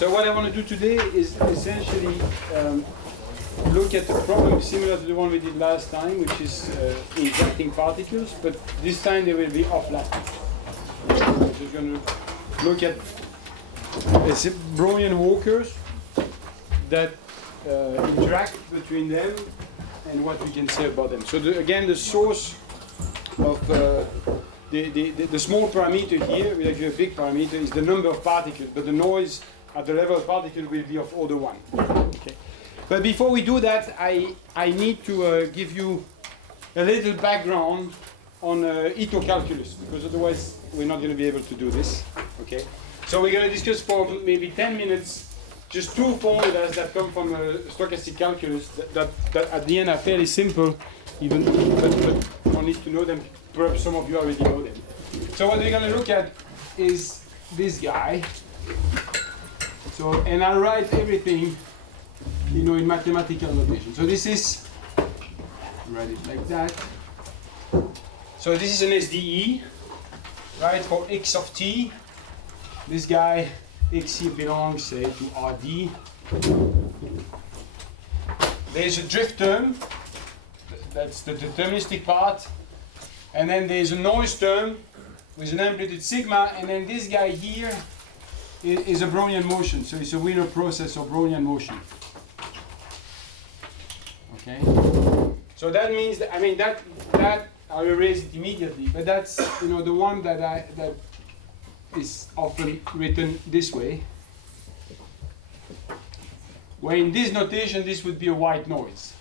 So what I want to do today is essentially look at a problem similar to the one we did last time, which is interacting particles, but this time they will be overlapping. So we're going to look at Brownian walkers that interact between them and what we can say about them. So again, the source of the small parameter here, we have a big parameter, is the number of particles, but the noise at the level of particles will be of order 1. Okay. But before we do that, I need to give you a little background on Ito calculus, because otherwise we're not going to be able to do this. Okay. So we're going to discuss for maybe 10 minutes just two formulas that come from stochastic calculus that at the end are fairly simple, even, but you don't need to know them. Perhaps some of you already know them. So what we're going to look at is this guy. So, and I'll write everything, you know, in mathematical notation. So this is, write it like that. So this is an SDE, right, for x of t. This guy, x here belongs, say, to RD. There's a drift term, that's the deterministic part. And then there's a noise term with an amplitude sigma, and then this guy here is a Brownian motion, so it's a Wheeler process of Brownian motion. Okay? So that means that, I mean, that I'll erase it immediately, but that's, you know, the one that is often written this way, where in this notation this would be a white noise.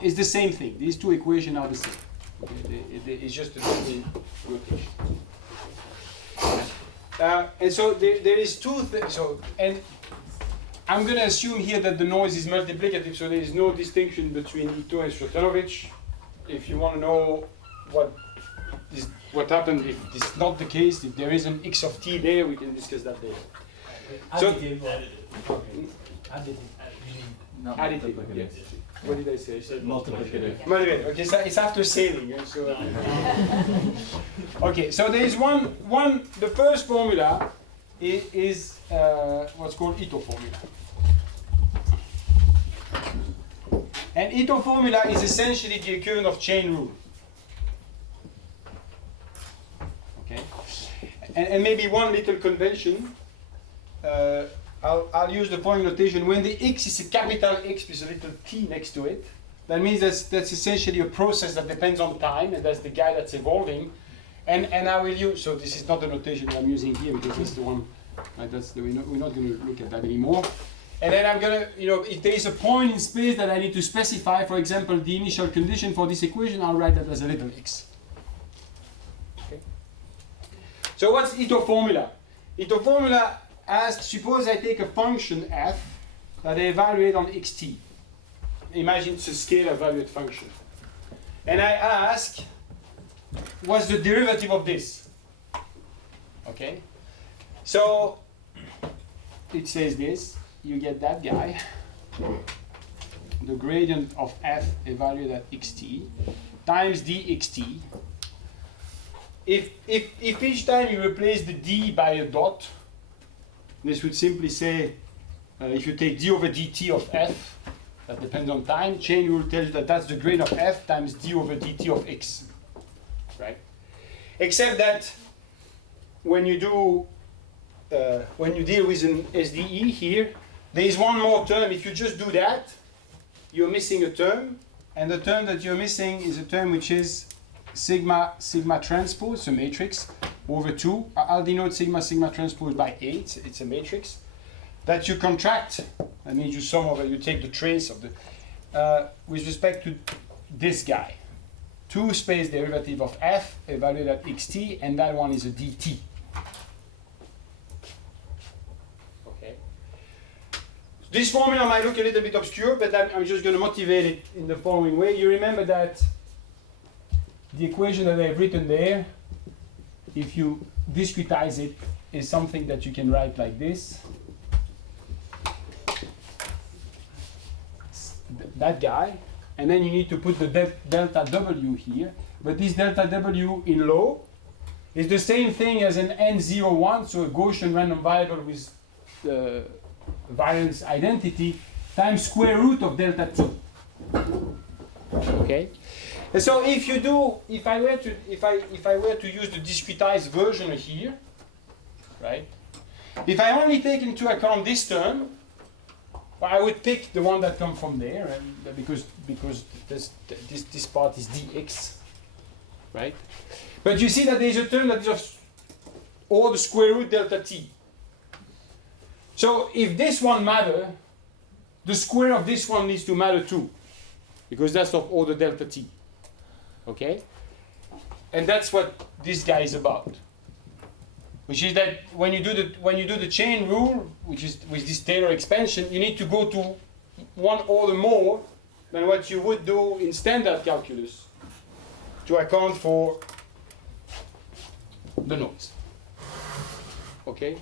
It's the same thing. These two equations are the same. Okay? It's just a different notation. And so there is two things. So, and I'm going to assume here that the noise is multiplicative, so there is no distinction between Ito and Strotanovich. If you want to know what happens if this is not the case, if there is an x of t there, we can discuss that later. Additive. Additive. Yes. What did I say? I said Multiplicative. Multiplicative. Okay, so it's after sailing. Yeah, so, okay, so there is one. The first formula is what's called Ito formula. And Ito formula is essentially the equivalent of chain rule. Okay, and maybe one little convention. I'll use the following notation. When the x is a capital X with a little t next to it, that means that's essentially a process that depends on time, and that's the guy that's evolving. And I will use, so this is not the notation I'm using here because it's the one, we're not going to look at that anymore. And then I'm going to, you know, if there is a point in space that I need to specify, for example, the initial condition for this equation, I'll write that as a little x. Okay. So what's Ito formula? Ito formula asks, suppose I take a function f that I evaluate on xt. Imagine it's a scalar valued function. And I ask, what's the derivative of this? Okay? So, it says this, you get that guy, the gradient of f evaluated at xt, times dxt. If each time you replace the d by a dot, this would simply say, if you take d over dt of f, that depends on time, chain rule tells you that that's the gradient of f times d over dt of x, right? Except that when you deal with an SDE here, there is one more term. If you just do that, you're missing a term, and the term that you're missing is a term which is sigma transpose, a matrix, over 2. I'll denote sigma transpose by 8. It's a matrix that you contract. That means you sum over, you take the trace of the, with respect to this guy. 2 space derivative of f evaluated at xt, and that one is a dt. Okay. This formula might look a little bit obscure, but I'm just going to motivate it in the following way. You remember that the equation that I've written there, if you discretize it, is something that you can write like this. That guy, and then you need to put the delta W here, but this delta W in low is the same thing as an N01, so a Gaussian random variable with variance identity times square root of delta t. Okay. And so if you do, if I were to use the discretized version here, right? If I only take into account this term, well, I would pick the one that comes from there, and because this part is dx, right? But you see that there is a term that is of or the square root delta t. So if this one matters, the square of this one needs to matter too, because that's of order delta t. Okay? And that's what this guy is about. Which is that when you do the chain rule, which is with this Taylor expansion, you need to go to one order more than what you would do in standard calculus to account for the noise. Okay?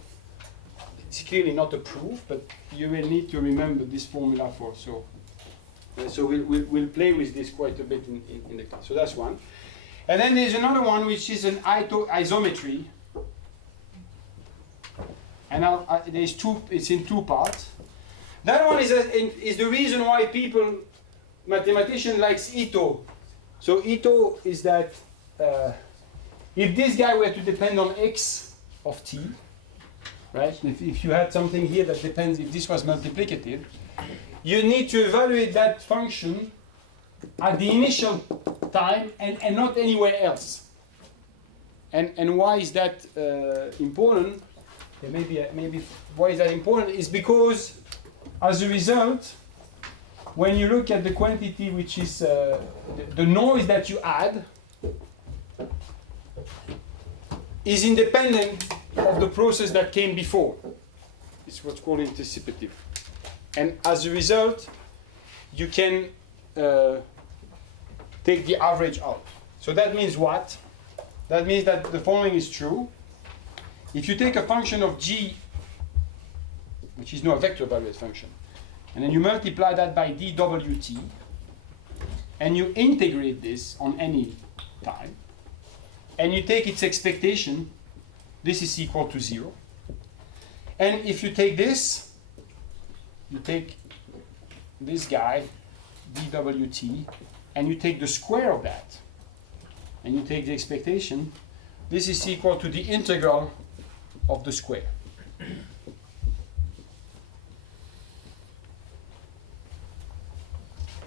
It's clearly not a proof, but you will need to remember this formula for so. So we'll play with this quite a bit in the class. So that's one. And then there's another one which is an isometry. And there's two. It's in two parts. That one is the reason why mathematicians likes Ito. So Ito is that if this guy were to depend on x of t, right? If you had something here that depends, if this was multiplicative, you need to evaluate that function at the initial time and not anywhere else. And why is that important? Maybe why is that important is because as a result, when you look at the quantity which is the noise that you add is independent of the process that came before. It's what's called anticipative. And as a result, you can take the average out. So that means what? That means that the following is true. If you take a function of g, which is now a vector evaluate function, and then you multiply that by dwt, and you integrate this on any time, and you take its expectation, this is equal to 0. And if you take this, you take this guy, dwt, and you take the square of that, and you take the expectation, this is equal to the integral of the square.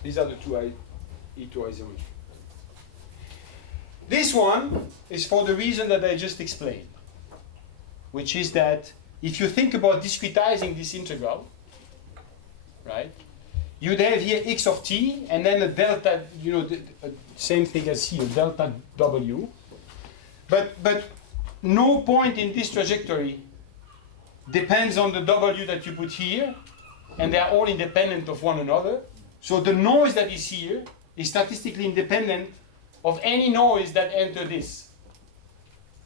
These are the two Ito isometry. This one is for the reason that I just explained, which is that if you think about discretizing this integral, right, you'd have here x of t and then a delta, same thing as here, delta w. But no point in this trajectory depends on the w that you put here, and they are all independent of one another. So the noise that is here is statistically independent of any noise that enters this.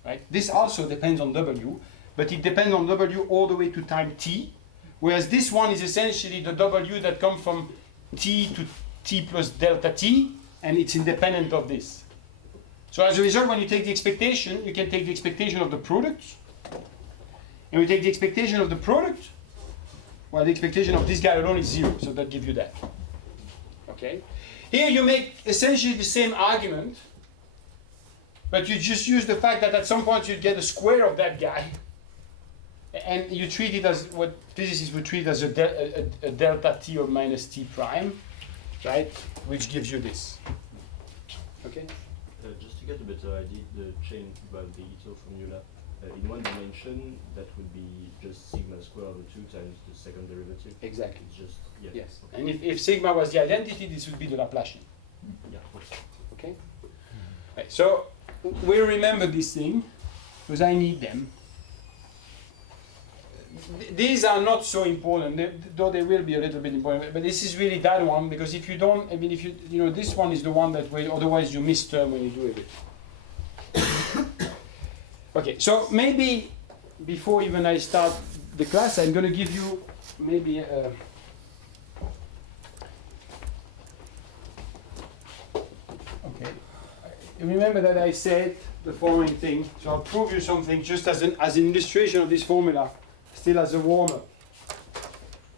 Right? This also depends on w, but it depends on w all the way to time t, whereas this one is essentially the w that comes from t to t plus delta t, and it's independent of this. So as a result, when you take the expectation, you can take the expectation of the product, and we take the expectation of the product, well, the expectation of this guy alone is 0, so that gives you that. Okay? Here you make essentially the same argument, but you just use the fact that at some point you get a square of that guy, and you treat it as what physicists would treat as a delta t or minus t prime, right? Which gives you this. Okay? Just to get a better idea, the chain by the Ito formula, in one dimension, that would be just sigma square over 2 times the second derivative. Exactly. It's just, yeah. Yes. Okay. And if sigma was the identity, this would be the Laplacian. Yeah. Okay. Okay? Right, so we'll remember this thing, because I need them. These are not so important, though they will be a little bit important, but this is really that one, because if you don't, this one is the one that way, otherwise you miss term when you do it. Okay, so maybe before even I start the class, I'm going to give you maybe okay. Remember that I said the following thing, so I'll prove you something just as an illustration of this formula, still as a warm-up.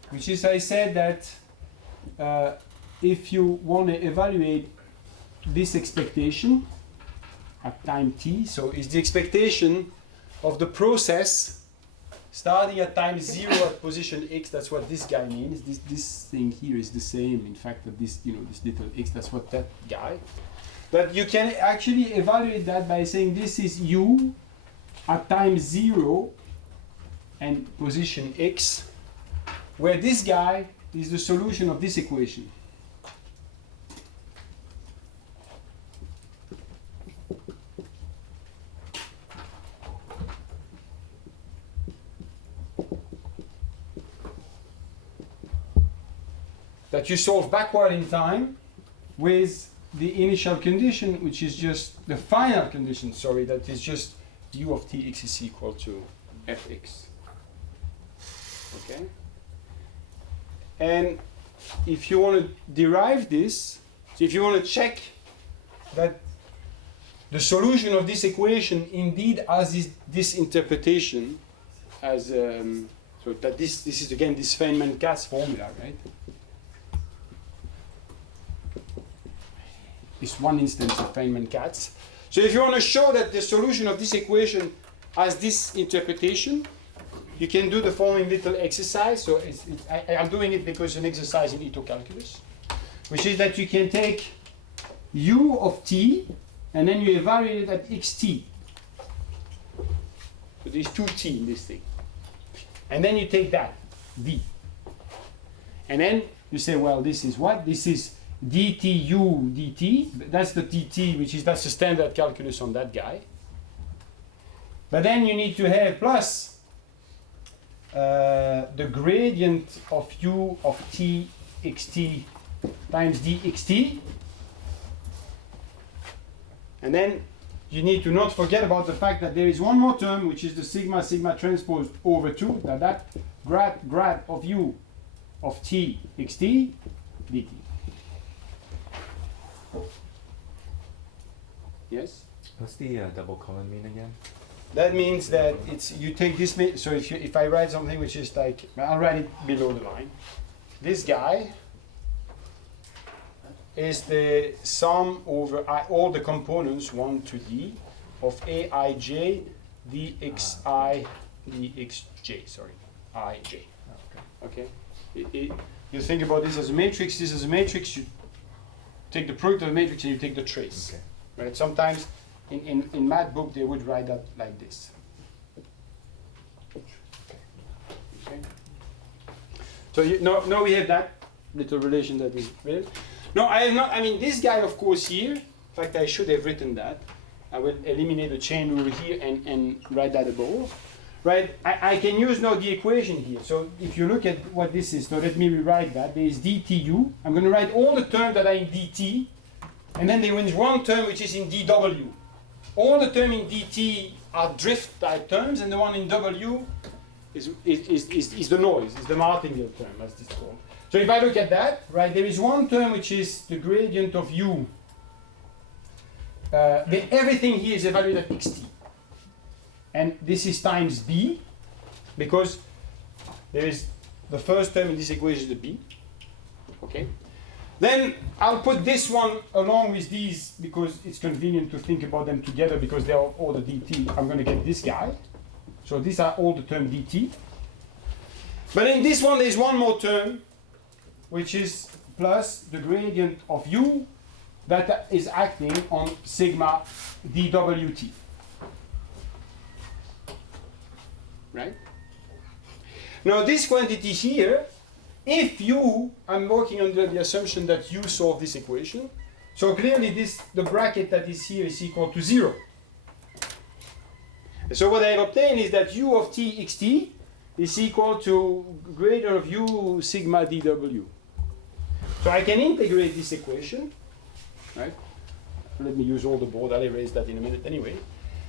which is I said that if you want to evaluate this expectation at time t, so it's the expectation of the process starting at time 0 at position x. That's what this guy means. This thing here is the same, in fact, that this, this little x, that's what that guy. But you can actually evaluate that by saying this is u at time 0 and position x, where this guy is the solution of this equation. That you solve backward in time with the initial condition, which is just the final condition, sorry, that is just u of tx is equal to fx. Okay? And if you want to derive this, so if you want to check that the solution of this equation indeed has this interpretation as, so that this is again this Feynman-Katz formula, right? This one instance of Feynman-Katz. So if you want to show that the solution of this equation has this interpretation, you can do the following little exercise. So I'm doing it because it's an exercise in Ito calculus, which is that you can take u of t and then you evaluate it at xt. So there's 2t in this thing. And then you take that, d. And then you say, well, this is what? This is dtu dt. That's the dt, that's the standard calculus on that guy. But then you need to have plus the gradient of u of t xt times dxt. And then you need to not forget about the fact that there is one more term, which is the sigma transpose over 2, that grad of u of t xt dt. Yes? What's the double column mean again? That means that it's you take this. So if I write something which is like, I'll write it below the line. This guy is the sum over all the components 1 to d of aij dxi dxj. Sorry, ij. Okay. You think about this as a matrix. This is a matrix. You take the product of the matrix and you take the trace. Okay. Right? Sometimes in math book they would write that like this. Okay. So now we have that little relation that is real. No, I have not. I mean, this guy, of course, here. In fact, I should have written that. I will eliminate the chain rule here and write that above. Right? I can use now the equation here. So if you look at what this is, so let me rewrite that. There is dtu. I'm going to write all the terms that are in dt. And then there is one term which is in dw. All the terms in dt are drift type terms, and the one in w is the noise, is the martingale term, as this is called. So if I look at that, right, there is one term which is the gradient of u. Everything here is evaluated at xt. And this is times b, because there is the first term in this equation is the b. Okay. Then I'll put this one along with these because it's convenient to think about them together because they are all the dt. I'm going to get this guy. So these are all the term dt. But in this one there's one more term which is plus the gradient of u that is acting on sigma dwt. Right? Now this quantity here, if I'm working under the assumption that you solve this equation, so clearly the bracket that is here is equal to 0. And so what I obtain is that u of t xt is equal to greater of u sigma dw. So I can integrate this equation, right? Let me use all the board, I'll erase that in a minute anyway.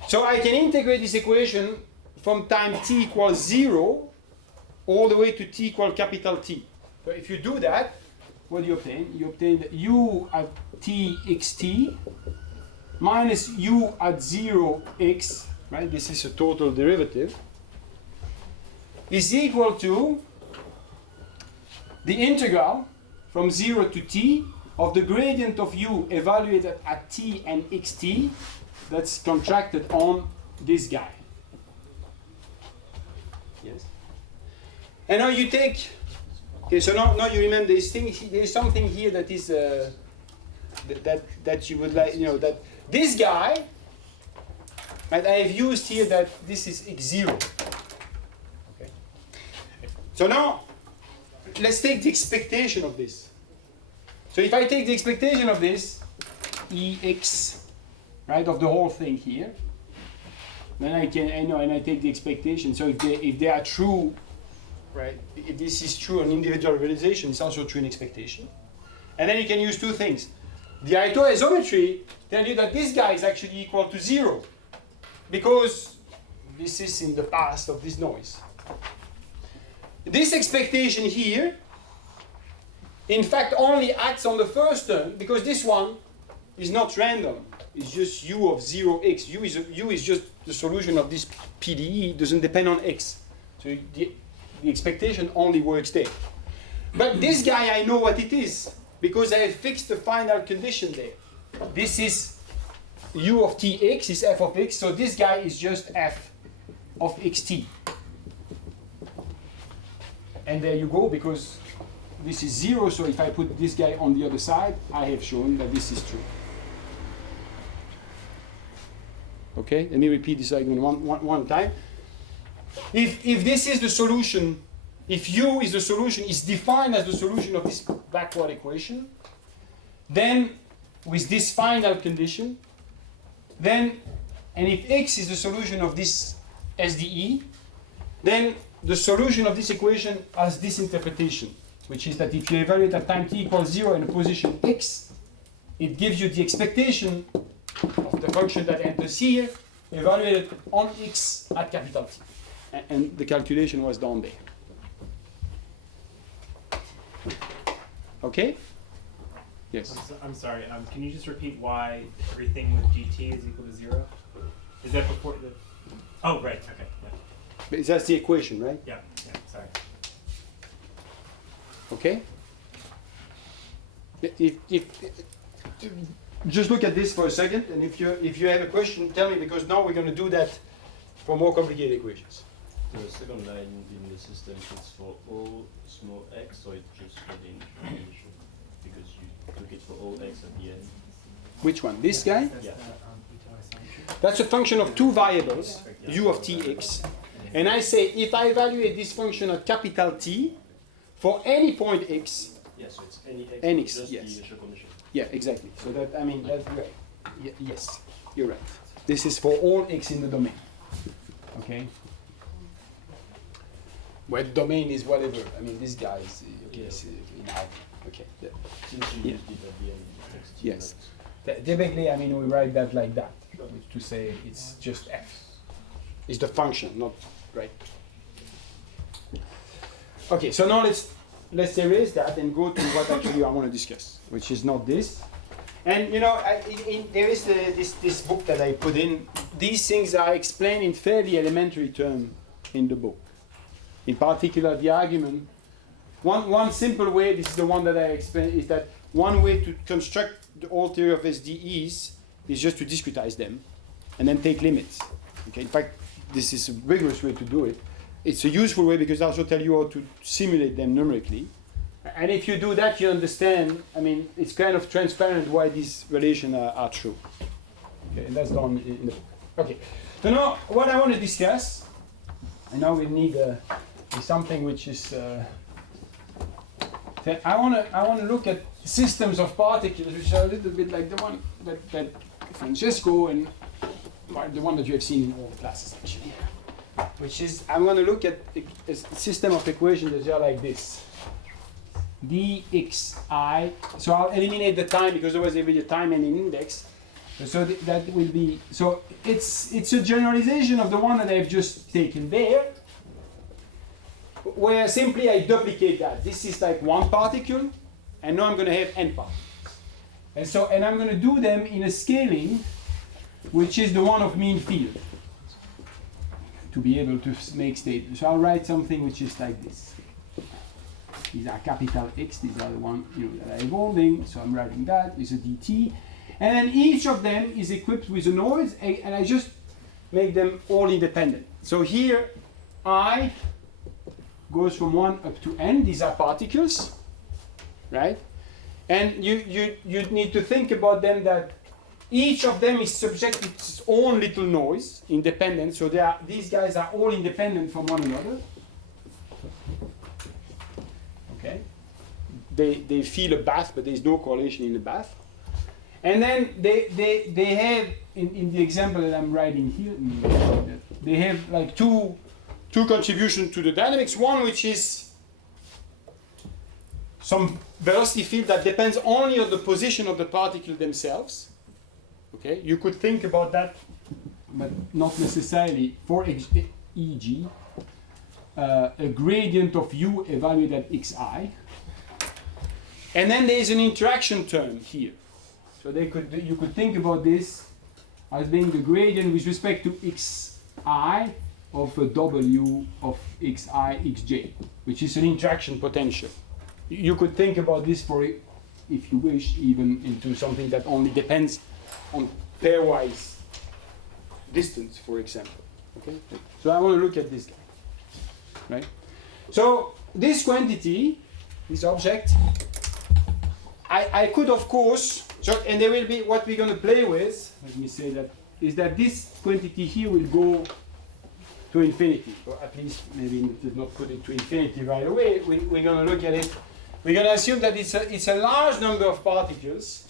So I can integrate this equation from time t equals 0 all the way to t equal capital T. So if you do that, what do you obtain? You obtain that u at t xt minus u at 0 x, right? This is a total derivative, is equal to the integral from 0 to t of the gradient of u evaluated at t and xt that's contracted on this guy. Yes. And now you take, okay, so now you remember this thing, there's something here that is, that you would like, you know, that this guy, right, I have used here that this is x0. Okay. So now, let's take the expectation of this. So if I take the expectation of this, Ex, right, of the whole thing here, then I take the expectation. So if they are true, right, if this is true in individual realization, it's also true in expectation. And then you can use two things. The isoisometry tells you that this guy is actually equal to 0, because this is in the past of this noise. This expectation here, in fact, only acts on the first term, because this one is not random. It's just u of 0x. U is just the solution of this PDE. It doesn't depend on x. So the expectation only works there. But this guy, I know what it is, because I have fixed the final condition there. This is u of tx is f of x, so this guy is just f of xt. And there you go, because this is 0, so if I put this guy on the other side, I have shown that this is true. Okay, let me repeat this argument one time. If this is the solution, if u is the solution, is defined as the solution of this backward equation, then with this final condition, then, and if x is the solution of this SDE, then the solution of this equation has this interpretation, which is that if you evaluate at time t equals 0 in a position x, it gives you the expectation of the function that enters here, evaluated on x at capital T. And the calculation was done there. Okay? Yes? I'm sorry, can you just repeat why everything with gt is equal to 0? Is that before the... Oh, right, okay. Yeah, But that's the equation, right? yeah, sorry. Okay? Just look at this for a second, and if you have a question, tell me, because now we're going to do that for more complicated equations. The second line in the system is for all small x, or it's just for the initial? Because you took it for all x at the end. Which one? This guy? Yeah. That's a function of two variables, u of tx. And I say, if I evaluate this function at capital T, for any point x, Yeah, so it's any x, Any x, just yes. the initial condition. yeah, exactly. So that, I mean, that's right. Yes, you're right. This is for all x in the domain. Okay? Where the domain is whatever. I mean, this guy is, okay, is, in out. Okay. Since you used it at the end, next to Yes. that. Typically, I mean, we write that like that, to say it's just f. It's the function, not, right? Okay, so now let's erase that and go to what actually I want to discuss, which is not this. And you know, there is this book that I put in. These things are explained in fairly elementary terms in the book. In particular, the argument. One simple way, this is the one that I explained, is that one way to construct the whole theory of SDEs is just to discretize them and then take limits. Okay, in fact, this is a rigorous way to do it. It's a useful way because I also tell you how to simulate them numerically. And if you do that, you understand, I mean, it's kind of transparent why these relations are true. Okay, and that's done in the book. Okay, so now what I want to discuss, and now we need something which is, I want to look at systems of particles which are a little bit like the one that Francesco and the one that you have seen in all classes actually. Which is, I'm going to look at a system of equations that are like this. dxi, so I'll eliminate the time because otherwise there will be a time and an index. So that will be, so it's a generalization of the one that I've just taken there, where simply I duplicate that. This is like one particle, and now I'm going to have n particles. And I'm going to do them in a scaling, which is the one of mean field, to be able to make statements. So I'll write something which is like this. These are capital X, these are the ones that are evolving, so I'm writing that with a dt. And then each of them is equipped with a noise, and I just make them all independent. So here, I goes from 1 up to n, these are particles, right? And you need to think about them that each of them is subject to its own little noise, independent, so these guys are all independent from one another. Okay? They feel a bath, but there's no correlation in the bath. And then they have, in the example that I'm writing here, they have like two contributions to the dynamics. One which is some velocity field that depends only on the position of the particle themselves. Okay, you could think about that, but not necessarily. For e.g., a gradient of u evaluated at xi. And then there is an interaction term here. So you could think about this as being the gradient with respect to xi of a w of xi xj, which is an interaction potential. You could think about this for, if you wish, even into something that only depends on pairwise distance, for example. Okay? So I want to look at this guy. Right? So this quantity, this object, I could of course, and there will be what we're going to play with, let me say that, is that this quantity here will go to infinity, or at least maybe not put it to infinity right away. We're going to look at it. We're going to assume that it's a large number of particles,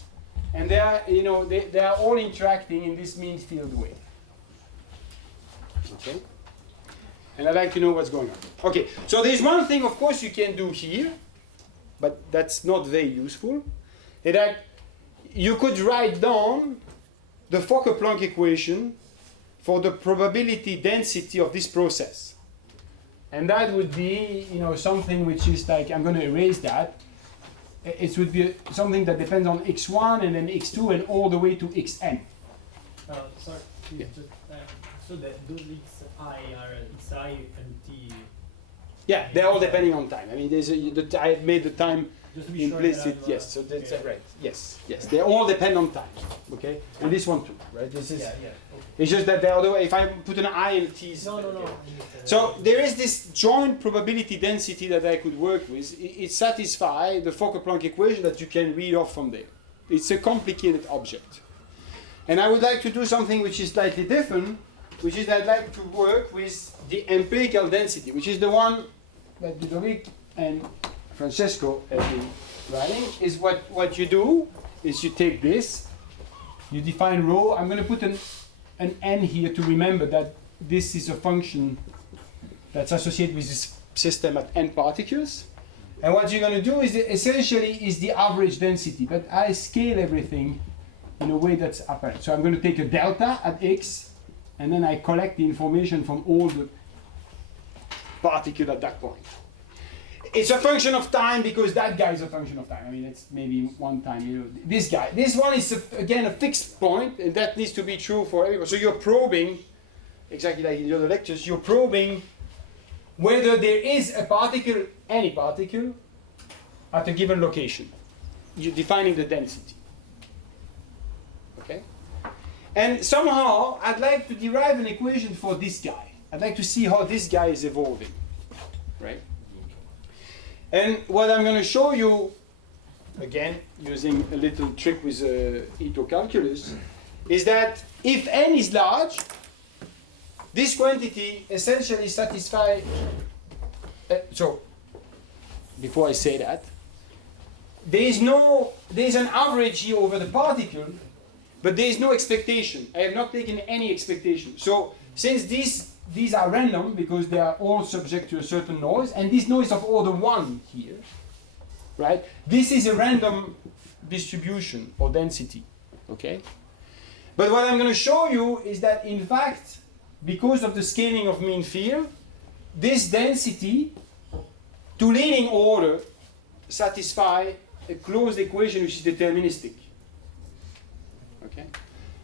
and they are all interacting in this mean field way. Okay? And I'd like to know what's going on. Okay, so there's one thing, of course, you can do here, but that's not very useful. Is that you could write down the Fokker-Planck equation for the probability density of this process. And that would be, something which is like, I'm going to erase that. It would be something that depends on x1 and then x2 and all the way to xn. Sorry, Yeah. just, so that those xi are xi and t. Yeah, they're all depending on time. I mean, I made the time Just to be implicit. sure that Yes, so that's okay. right. Yes, they all depend on time. Okay, and this one too, right? This is. Yeah, yeah. It's just that the other way. If I put an I and a T. No. So there is this joint probability density that I could work with. It satisfies the Fokker-Planck equation that you can read off from there. It's a complicated object. And I would like to do something which is slightly different, which is I'd like to work with the empirical density, which is the one that Ludovic and Francesco have been writing. Is what you do is you take this, you define rho. I'm going to put an n here to remember that this is a function that's associated with this system at n particles. And what you're going to do is essentially is the average density, but I scale everything in a way that's apparent. So I'm going to take a delta at x, and then I collect the information from all the particles at that point. It's a function of time because that guy is a function of time. I mean, it's maybe one time. This guy. This one is, again, a fixed point, and that needs to be true for everybody. So you're probing, exactly like in the other lectures, you're probing whether there is a particle, any particle, at a given location. You're defining the density. Okay? And somehow, I'd like to derive an equation for this guy. I'd like to see how this guy is evolving. Right? And what I'm going to show you, again, using a little trick with Ito calculus, is that if n is large, this quantity essentially satisfies. So, before I say that, there's an average here over the particle, but there is no expectation. I have not taken any expectation. So, since these are random because they are all subject to a certain noise, and this noise of order 1 here, right? This is a random distribution or density, okay? But what I'm going to show you is that in fact, because of the scaling of mean field, this density to leading order satisfy a closed equation which is deterministic, okay?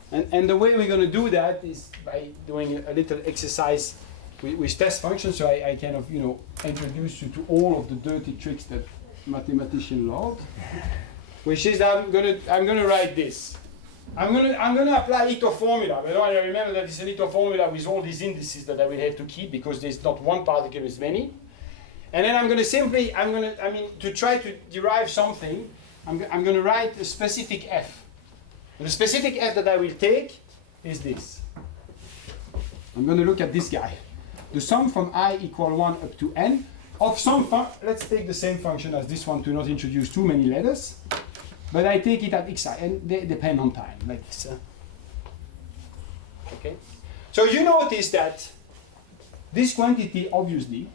And the way we're going to do that is by doing a little exercise with test functions, so I kind of, you know, introduce you to all of the dirty tricks that mathematicians love, which is that I'm gonna write this. I'm gonna apply Ito formula, but I remember that it's an Ito formula with all these indices that I will have to keep because there's not one particle, it's many. And then I'm gonna simply, to try to derive something, I'm gonna write a specific f. And the specific f that I will take is this. I'm gonna look at this guy. The sum from I equal 1 up to n of some let's take the same function as this one to not introduce too many letters. But I take it at xi, and they depend on time, like this. Okay? So you notice that this quantity, obviously,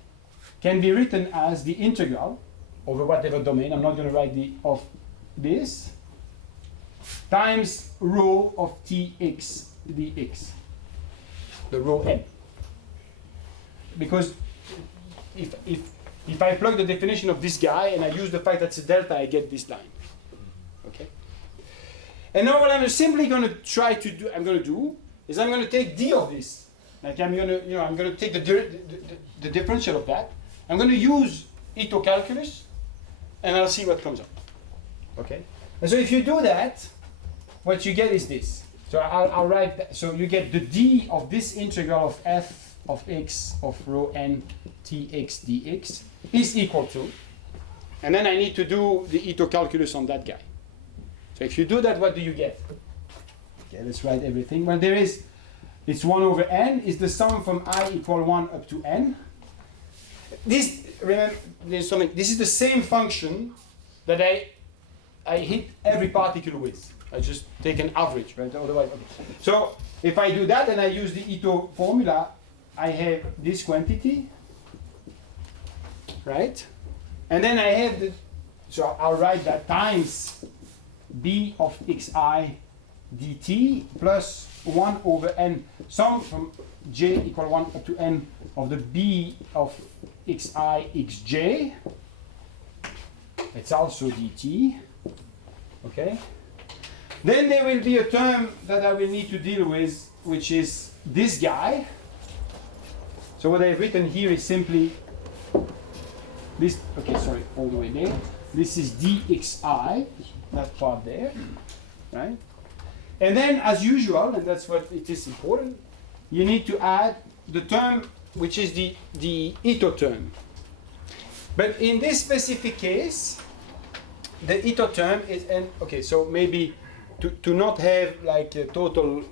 can be written as the integral over whatever domain, I'm not going to write the of this, times rho of tx dx, the rho n. Because if I plug the definition of this guy and I use the fact that it's a delta, I get this line. Okay. And now what I'm simply going to try to do, I'm going to take d of this. Like I'm going to take the differential of that. I'm going to use Ito calculus, and I'll see what comes up. Okay. And so if you do that, what you get is this. So I'll write that. So you get the d of this integral of f of x of rho n tx dx is equal to, and then I need to do the Ito calculus on that guy. So if you do that, what do you get? Okay, let's write everything. Well, it's 1 over n is the sum from I equal 1 up to n. This, remember, there's something. This is the same function that I hit every particle with. I just take an average, right? Otherwise, okay. So if I do that and I use the Ito formula, I have this quantity, right? And then I have so I'll write that times b of xi dt plus 1 over n, sum from j equal 1 up to n of the b of xi xj. It's also dt. Okay? Then there will be a term that I will need to deal with, which is this guy. So what I've written here is simply this, okay, sorry, all the way there. This is dxi, that part there, right? And then, as usual, and that's what it is important, you need to add the term which is the Ito term. But in this specific case, the Ito term is, and okay, so maybe to not have like a total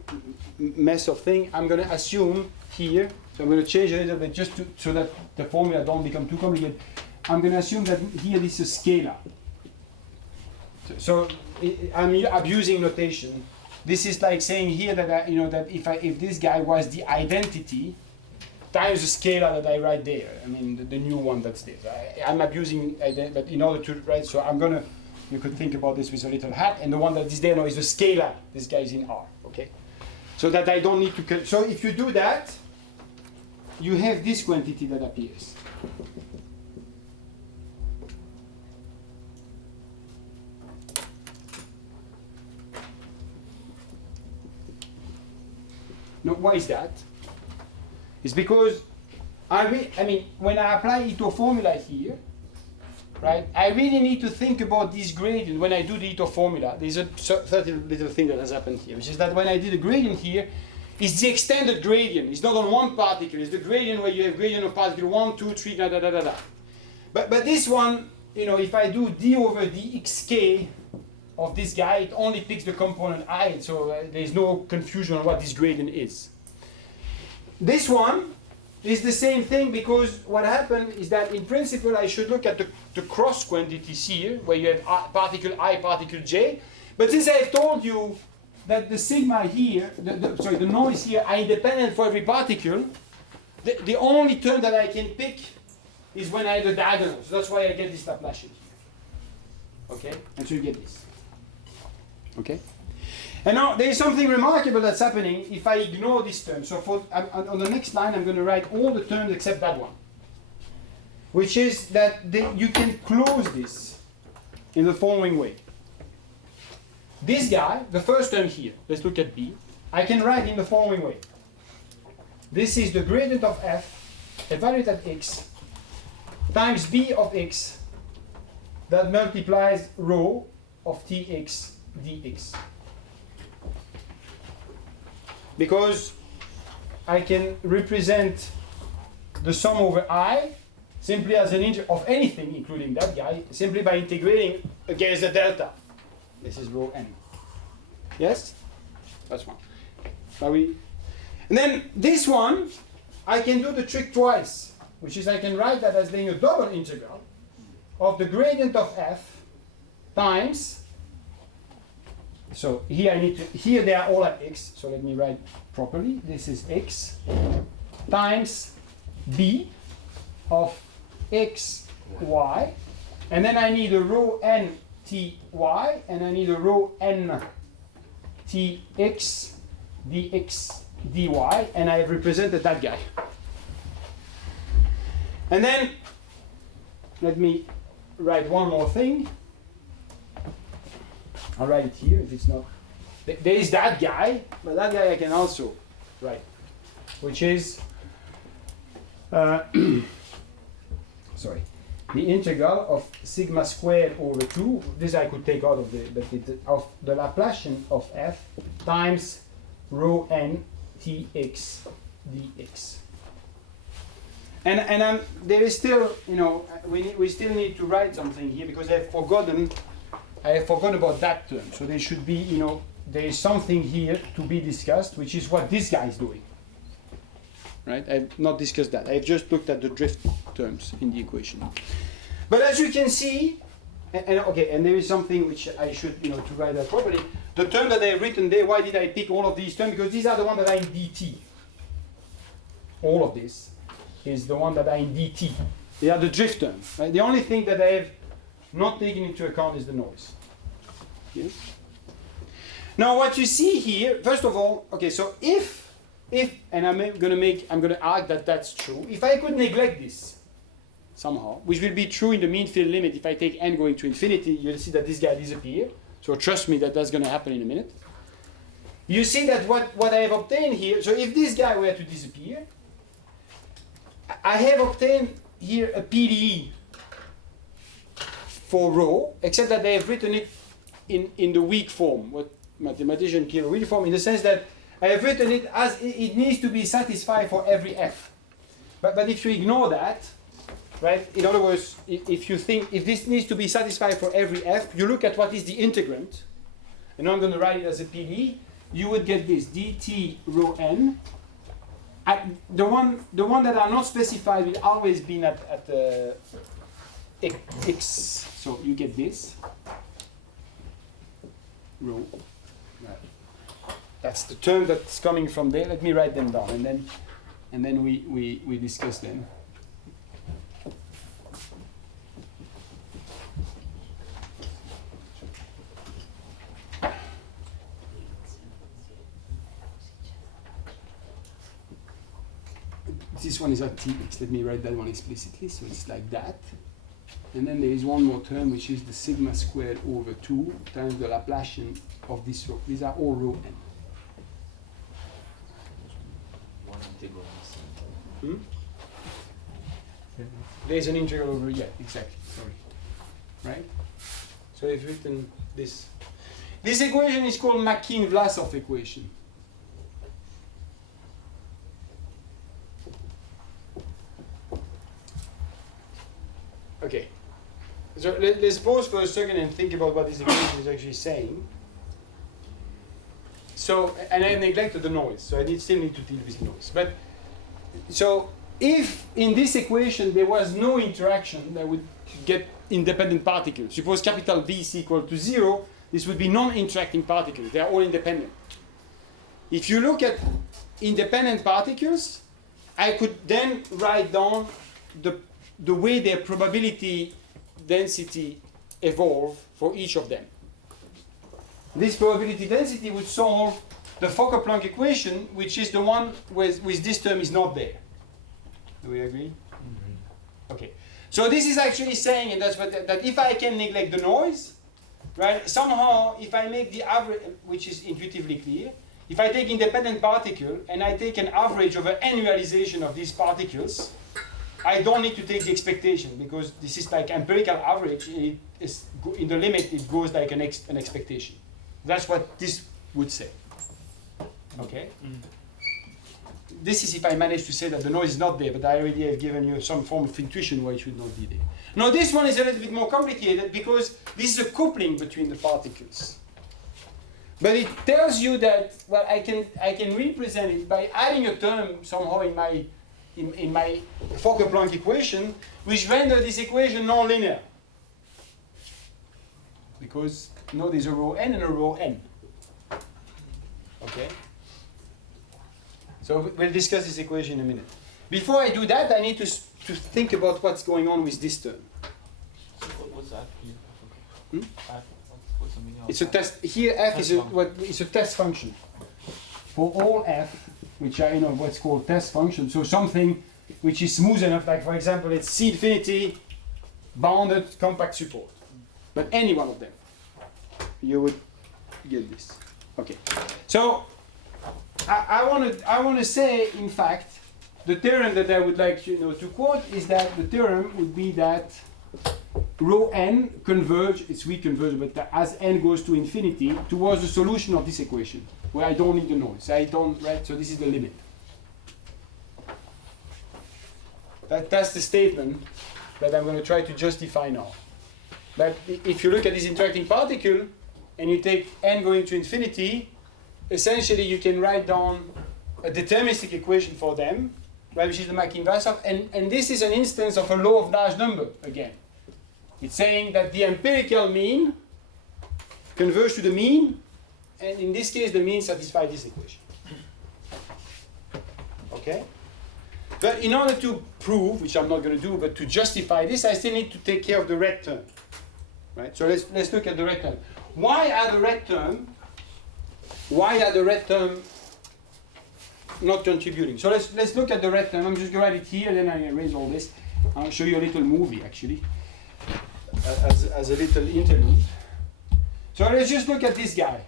mess of thing, I'm going to assume here, so I'm going to change a little bit just so that the formula don't become too complicated. I'm going to assume that here this is a scalar. So I'm abusing notation. This is like saying here that that if this guy was the identity times the scalar that I write there. I mean the new one that's there. I'm abusing but in order to write, so I'm gonna. You could think about this with a little hat, and the one that is there now is the scalar. This guy is in R. Okay, so that I don't need to. So if you do that, you have this quantity that appears. Now, why is that? It's because when I apply Ito formula here, right, I really need to think about this gradient when I do the Ito formula. There's a certain little thing that has happened here, which is that when I did the gradient here, it's the extended gradient. It's not on one particle. It's the gradient where you have gradient of particle 1, 2, 3, da da da da da. But this one, if I do d over dxk of this guy, it only picks the component I, so there's no confusion on what this gradient is. This one is the same thing, because what happened is that in principle I should look at the cross quantities here, where you have particle I, particle j, but since I've told you that the sigma here, the noise here are independent for every particle, the only term that I can pick is when I have the diagonal, so that's why I get this Laplacian here. Okay, and so you get this. Okay, and now there is something remarkable that's happening if I ignore this term. So on the next line, I'm going to write all the terms except that one, which is that you can close this in the following way. This guy, the first term here, let's look at B, I can write in the following way. This is the gradient of f evaluate at x, times b of x, that multiplies rho of tx dx. Because I can represent the sum over I simply as an integer of anything, including that guy, simply by integrating against the delta. This is rho n. Yes? That's one. And then this one, I can do the trick twice, which is I can write that as being a double integral of the gradient of f times, so here I need to, here they are all at x, so let me write properly. This is x times b of x, y, and then I need a rho n t y, and I need a rho n t x dx dy, and I have represented that guy. And then let me write one more thing. I'll write it here if it's not. There is that guy, but that guy I can also write, which is sorry, the integral of sigma squared over 2. This I could take out of of the Laplacian of f times rho n tx dx. And there is still, you know, we still need to write something here because I have forgotten about that term. So there should be, you know, there is something here to be discussed, which is what this guy is doing. Right? I've not discussed that. I've just looked at the drift terms in the equation. But as you can see, and there is something which I should, you know, to write that properly. The term that I've written there, why did I pick all of these terms? Because these are the ones that are in dt. All of this is the one that are in dt. They are the drift terms. Right? The only thing that I have not taken into account is the noise. Yes? Now what you see here, first of all, okay, so if and I'm gonna argue that that's true, if I could neglect this somehow, which will be true in the mean field limit, if I take n going to infinity, you'll see that this guy disappears. So trust me that that's gonna happen in a minute. You see that what I have obtained here, so if this guy were to disappear, I have obtained here a PDE for rho, except that they have written it in the weak form, what mathematicians call weak form, in the sense that I have written it as it needs to be satisfied for every f. But if you ignore that, right? In other words, if you think if this needs to be satisfied for every f, you look at what is the integrand, and I'm going to write it as a PDE. You would get this dt rho n. The one that are not specified will always be at x. So you get this rho. Right. That's the term that's coming from there. Let me write them down, and then we discuss them. This one is at tx. Let me write that one explicitly. So it's like that. And then there is one more term, which is the sigma squared over 2 times the Laplacian of this rho. These are all rho n. One integral. There's an integral over, yeah, exactly. Sorry. Right? So I've written this. This equation is called Makin-Vlasov equation. Okay. So let's pause for a second and think about what this equation is actually saying. So, and I neglected the noise, so I still need to deal with noise. But, so if in this equation there was no interaction that would get independent particles, suppose capital V is equal to 0, this would be non-interacting particles. They are all independent. If you look at independent particles, I could then write down the way their probability density evolve for each of them. This probability density would solve the Fokker-Planck equation, which is the one with this term is not there. Do we agree? Mm-hmm. Okay. So this is actually saying, and that's what that if I can neglect the noise, right? Somehow, if I make the average, which is intuitively clear, if I take independent particle and I take an average over n realization of these particles, I don't need to take the expectation because this is like empirical average. It is in the limit, it goes like an expectation. That's what this would say. Okay? This is if I manage to say that the noise is not there, but I already have given you some form of intuition why it should not be there. Now this one is a little bit more complicated because this is a coupling between the particles. But it tells you that, well, I can represent it by adding a term somehow in my Fokker-Planck equation, which renders this equation non-linear. Because there's a row n and a row n. Okay? So we'll discuss this equation in a minute. Before I do that, I need to think about what's going on with this term. So what's that? What's the meaning of It's a test. Here, f is it's a test function. For all f, which are what's called test function, so something which is smooth enough, like for example, it's C infinity, bounded, compact support. But any one of them, you would get this. Okay. So I want to say, in fact, the theorem that I would like to quote is that the theorem would be that rho n converge, it's weak converge, but as n goes to infinity, towards the solution of this equation, where I don't need the noise. I don't, right? So this is the limit. That's the statement that I'm going to try to justify now. That if you look at this interacting particle, and you take n going to infinity, essentially you can write down a deterministic equation for them, right, which is the Mach-inverse, and this is an instance of a law of large number again. It's saying that the empirical mean converges to the mean, and in this case the mean satisfies this equation. Okay? But in order to prove, which I'm not going to do, but to justify this, I still need to take care of the red term. Right? So let's look at the red term. Why are the red term not contributing? So let's look at the red term. I'm just going to write it here, then I erase all this. I'll show you a little movie, actually, as a little interlude. So let's just look at this guy.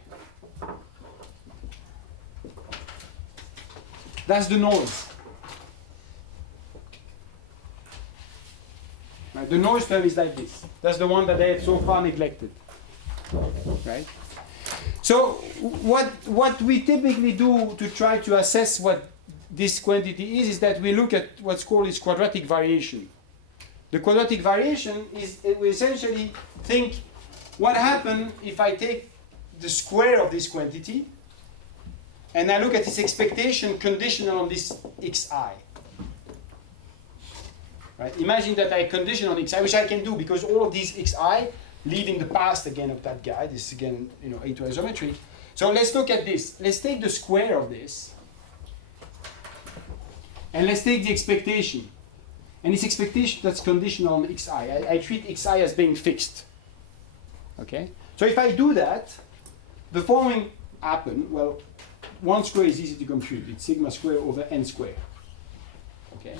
That's the noise. Right? The noise term is like this. That's the one that I had so far neglected. Right? So what we typically do to try to assess what this quantity is that we look at what's called its quadratic variation. The quadratic variation is we essentially think what happens if I take the square of this quantity and I look at its expectation conditional on this xi. Right? Imagine that I condition on xi, which I can do because all of these xi live in the past again of that guy. This is again, A to isometry. So let's look at this. Let's take the square of this, and let's take the expectation. And this expectation that's conditional on xi. I treat xi as being fixed. Okay. So if I do that, the following happen. Well, 1 square is easy to compute. It's sigma square over n square. Okay.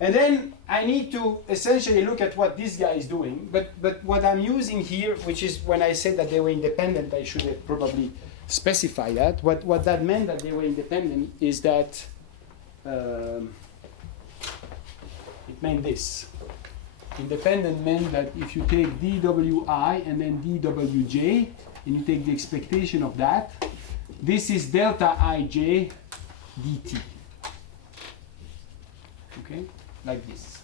And then I need to essentially look at what this guy is doing. But what I'm using here, which is when I said that they were independent, I should have probably specified that. What that meant that they were independent is that it meant this. Independent meant that if you take dwi and then dwj, and you take the expectation of that, this is delta ij dt. Okay? Like this.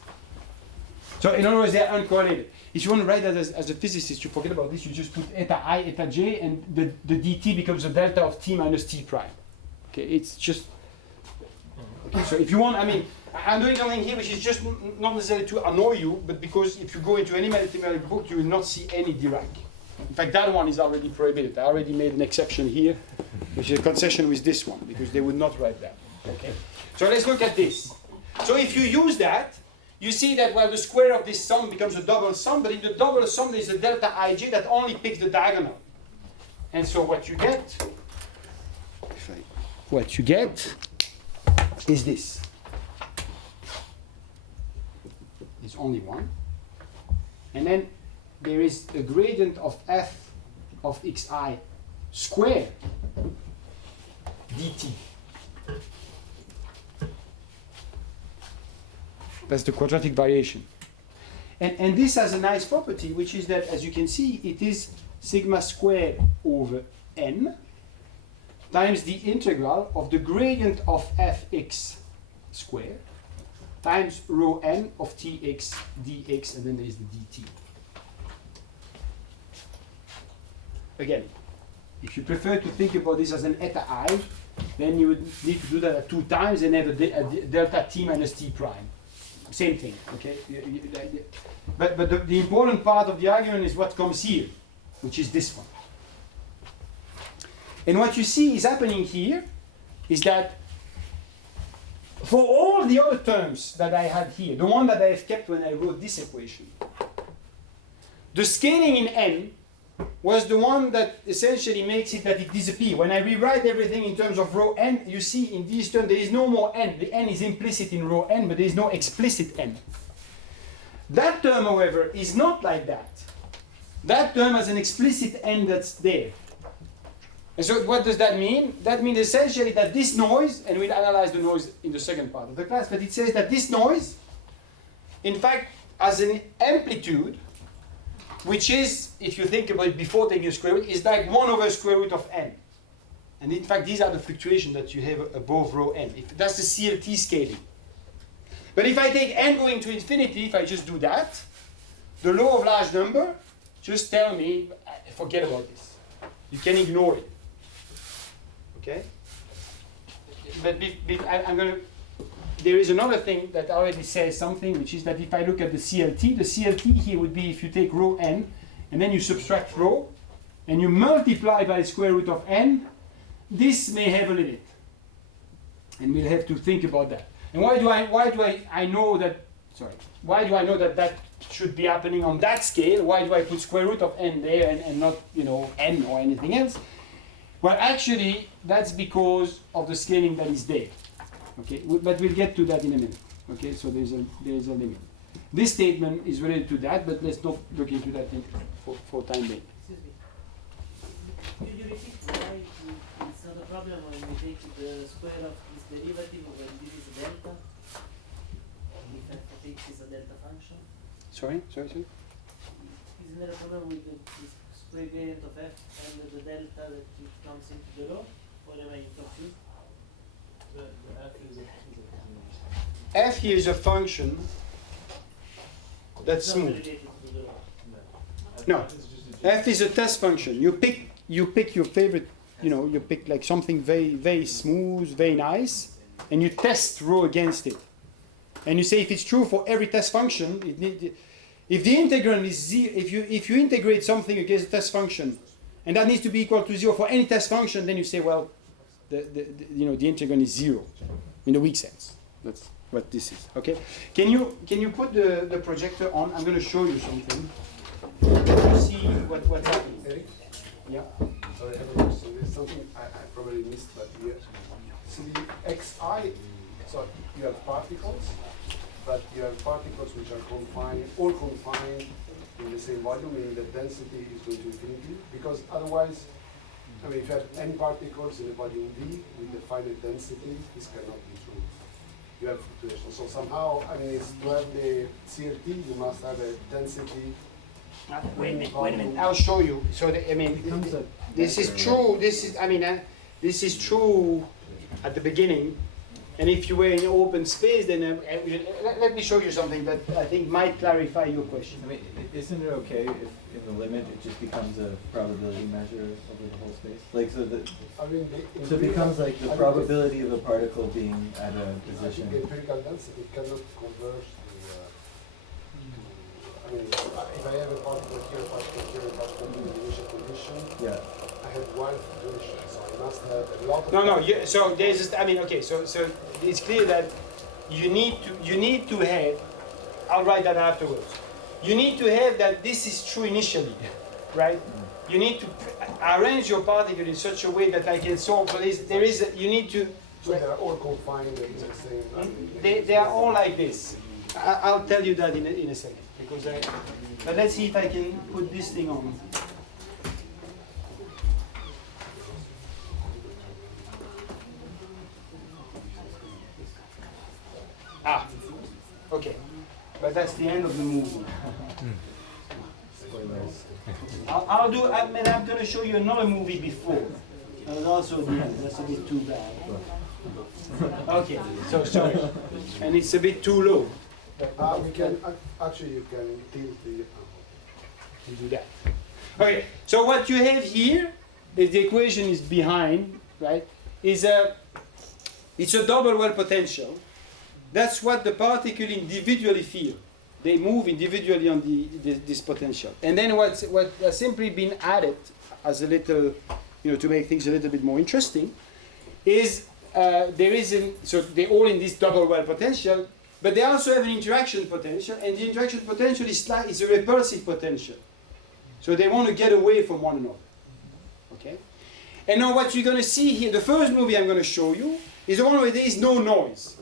So in other words, they are uncorrelated. If you want to write that as a physicist, you forget about this, you just put eta I, eta j, and the dt becomes a delta of t minus t prime. Okay, it's just... Okay, so if you want, I mean, I'm doing something here which is just not necessarily to annoy you, but because if you go into any mathematical book, you will not see any Dirac. In fact, that one is already prohibited. I already made an exception here, which is a concession with this one, because they would not write that. Okay. So let's look at this. So if you use that, you see that, well, the square of this sum becomes a double sum, but in the double sum there is a delta ij that only picks the diagonal. And so what you get is this. It's only one. And then there is a gradient of f of xi squared dt. That's the quadratic variation. And this has a nice property, which is that, as you can see, it is sigma squared over n times the integral of the gradient of fx squared times rho n of tx dx, and then there is the dt. Again, if you prefer to think about this as an eta I, then you would need to do that at 2 times and have a delta t minus t prime. Same thing, okay? But the important part of the argument is what comes here, which is this one. And what you see is happening here is that for all the other terms that I had here, the one that I have kept when I wrote this equation, the scaling in n was the one that essentially makes it that it disappears. When I rewrite everything in terms of rho n, you see in these terms there is no more n. The n is implicit in rho n, but there is no explicit n. That term, however, is not like that. That term has an explicit n that's there. And so what does that mean? That means essentially that this noise, and we'll analyze the noise in the second part of the class, but it says that this noise, in fact, has an amplitude which is, if you think about it before taking a square root, is like 1 over square root of n. And in fact, these are the fluctuations that you have above rho n. That's the CLT scaling. But if I take n going to infinity, if I just do that, the law of large number just tell me, forget about this. You can ignore it. Okay? But I'm going to... There is another thing that already says something, which is that if I look at the CLT here would be if you take rho n, and then you subtract rho, and you multiply by the square root of n, this may have a limit. And we'll have to think about that. And why do I know that, why do I know that that should be happening on that scale? Why do I put square root of n there and not, n or anything else? Well, actually, that's because of the scaling that is there. Okay, but we'll get to that in a minute. Okay, so there's a limit. This statement is related to that, but let's not look into that for time being. Excuse me. Could you repeat why it's not a problem when we take the square of this derivative when this is a delta? If f of x is a delta function? Sorry? Isn't there a problem with the square gradient of f and the delta that it comes into the row? Or am I confused? The f is a F here is a function that's It's not smooth. related to the row. No, F is a test function. You pick your favorite, you pick like something very, very smooth, very nice, and you test rho against it. And you say if it's true for every test function, if the integrand is 0, if you integrate something against a test function, and that needs to be equal to 0 for any test function, then you say, well, the integrand is 0 in the weak sense. That's what this is. Okay. Can you put the projector on? I'm going to show you something. To see what's happening. Eric? Yeah. Sorry, I have a question. There's something I probably missed, but here. So the xi, so you have particles, but you have particles which are confined in the same volume, meaning the density is going to infinity, because otherwise, if you have n particles in a volume V with a finite density, this cannot be true. You have fluctuations. So somehow, to have the CLT, you must have a density. Wait a minute. I'll show you. So this is true. This is true at the beginning. And if you were in open space, then let me show you something that I think might clarify your question. Isn't it okay if in the limit it just becomes a probability measure over the whole space? Like so that so it becomes like the probability of a particle being at a position. I think the empirical density cannot converge to. If I have a particle here, a particle in the initial condition, Yeah. I have one fluctuation, so I must have a lot of. No. So there's just. Okay. So it's clear that you need to have. I'll write that afterwards. You need to have that this is true initially, right? You need to arrange your particle in such a way that I can solve. So you need to. So they are all confined in the same. They are all like this. I'll tell you that in a second. But let's see if I can put this thing on. Okay. the end of the movie. Spoilers. I'll do. I'm going to show you another movie before. That was also the end. That's a bit too bad. Okay, so sorry, and it's a bit too low. We can actually you can tilt the. To do that. Okay, so what you have here is the equation is behind, right? It's a double well potential. That's what the particle individually feel. They move individually on this potential. And then what has simply been added as a little, to make things a little bit more interesting, is so they're all in this double well potential, but they also have an interaction potential, and the interaction potential is a repulsive potential. So they want to get away from one another. Okay? And now what you're going to see here, the first movie I'm going to show you, is the one where there is no noise.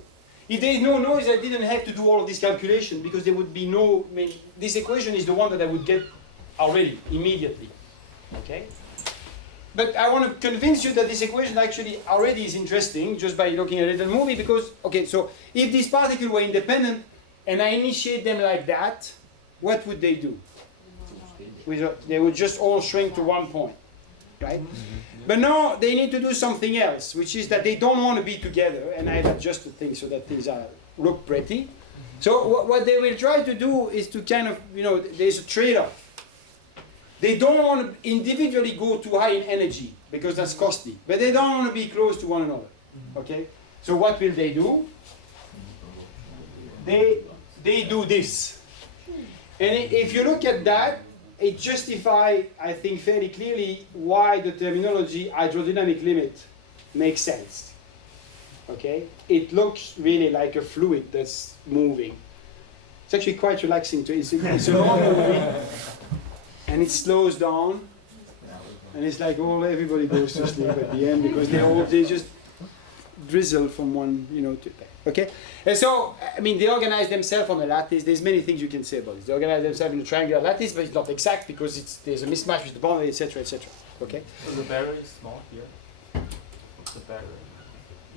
If there is no noise, I didn't have to do all of this calculation because there would be no, this equation is the one that I would get already, immediately. Okay? But I want to convince you that this equation actually already is interesting just by looking at a little movie because, okay, so if these particles were independent and I initiate them like that, what would they do? They would just all shrink to one point, right? But now they need to do something else, which is that they don't want to be together, and I've adjusted things so that things look pretty. So what they will try to do is to kind of, there's a trade-off. They don't want to individually go too high in energy, because that's costly, but they don't want to be close to one another, okay? So what will they do? They do this. And if you look at that, it justifies, I think, fairly clearly why the terminology hydrodynamic limit makes sense. Okay? It looks really like a fluid that's moving. It's actually quite relaxing to it's a long movie, and it slows down, and it's like everybody goes to sleep at the end because they just drizzle from one, to okay? And so, they organize themselves on a lattice. There's many things you can say about this. They organize themselves in a triangular lattice, but it's not exact because there's a mismatch with the boundary, etc., etc. Okay? So the barrier is small here? What's the barrier?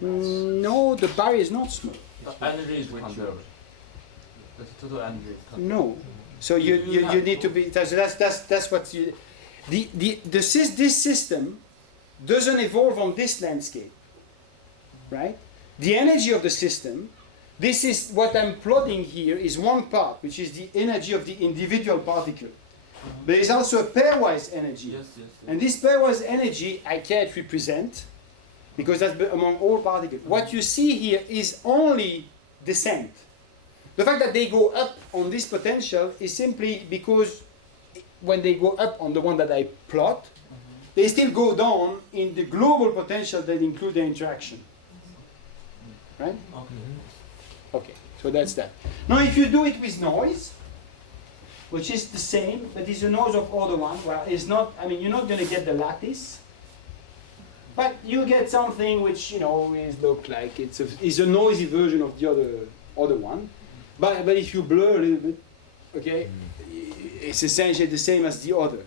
No, the barrier is not small. The energy is conserved. The total energy is conserved. No. So you need to be, so that's what you, this system doesn't evolve on this landscape, right? The energy of the system, this is what I'm plotting here, is one part, which is the energy of the individual particle. But there's also a pairwise energy. Yes. And this pairwise energy I can't represent, because that's among all particles. What you see here is only descent. The fact that they go up on this potential is simply because when they go up on the one that I plot, they still go down in the global potential that include the interaction. Right? Okay, so that's that. Now if you do it with noise, which is the same, but it's a noise of order 1, well, it's not, you're not going to get the lattice, but you get something which, is look like it's a noisy version of the other one. But if you blur a little bit, okay, it's essentially the same as the other,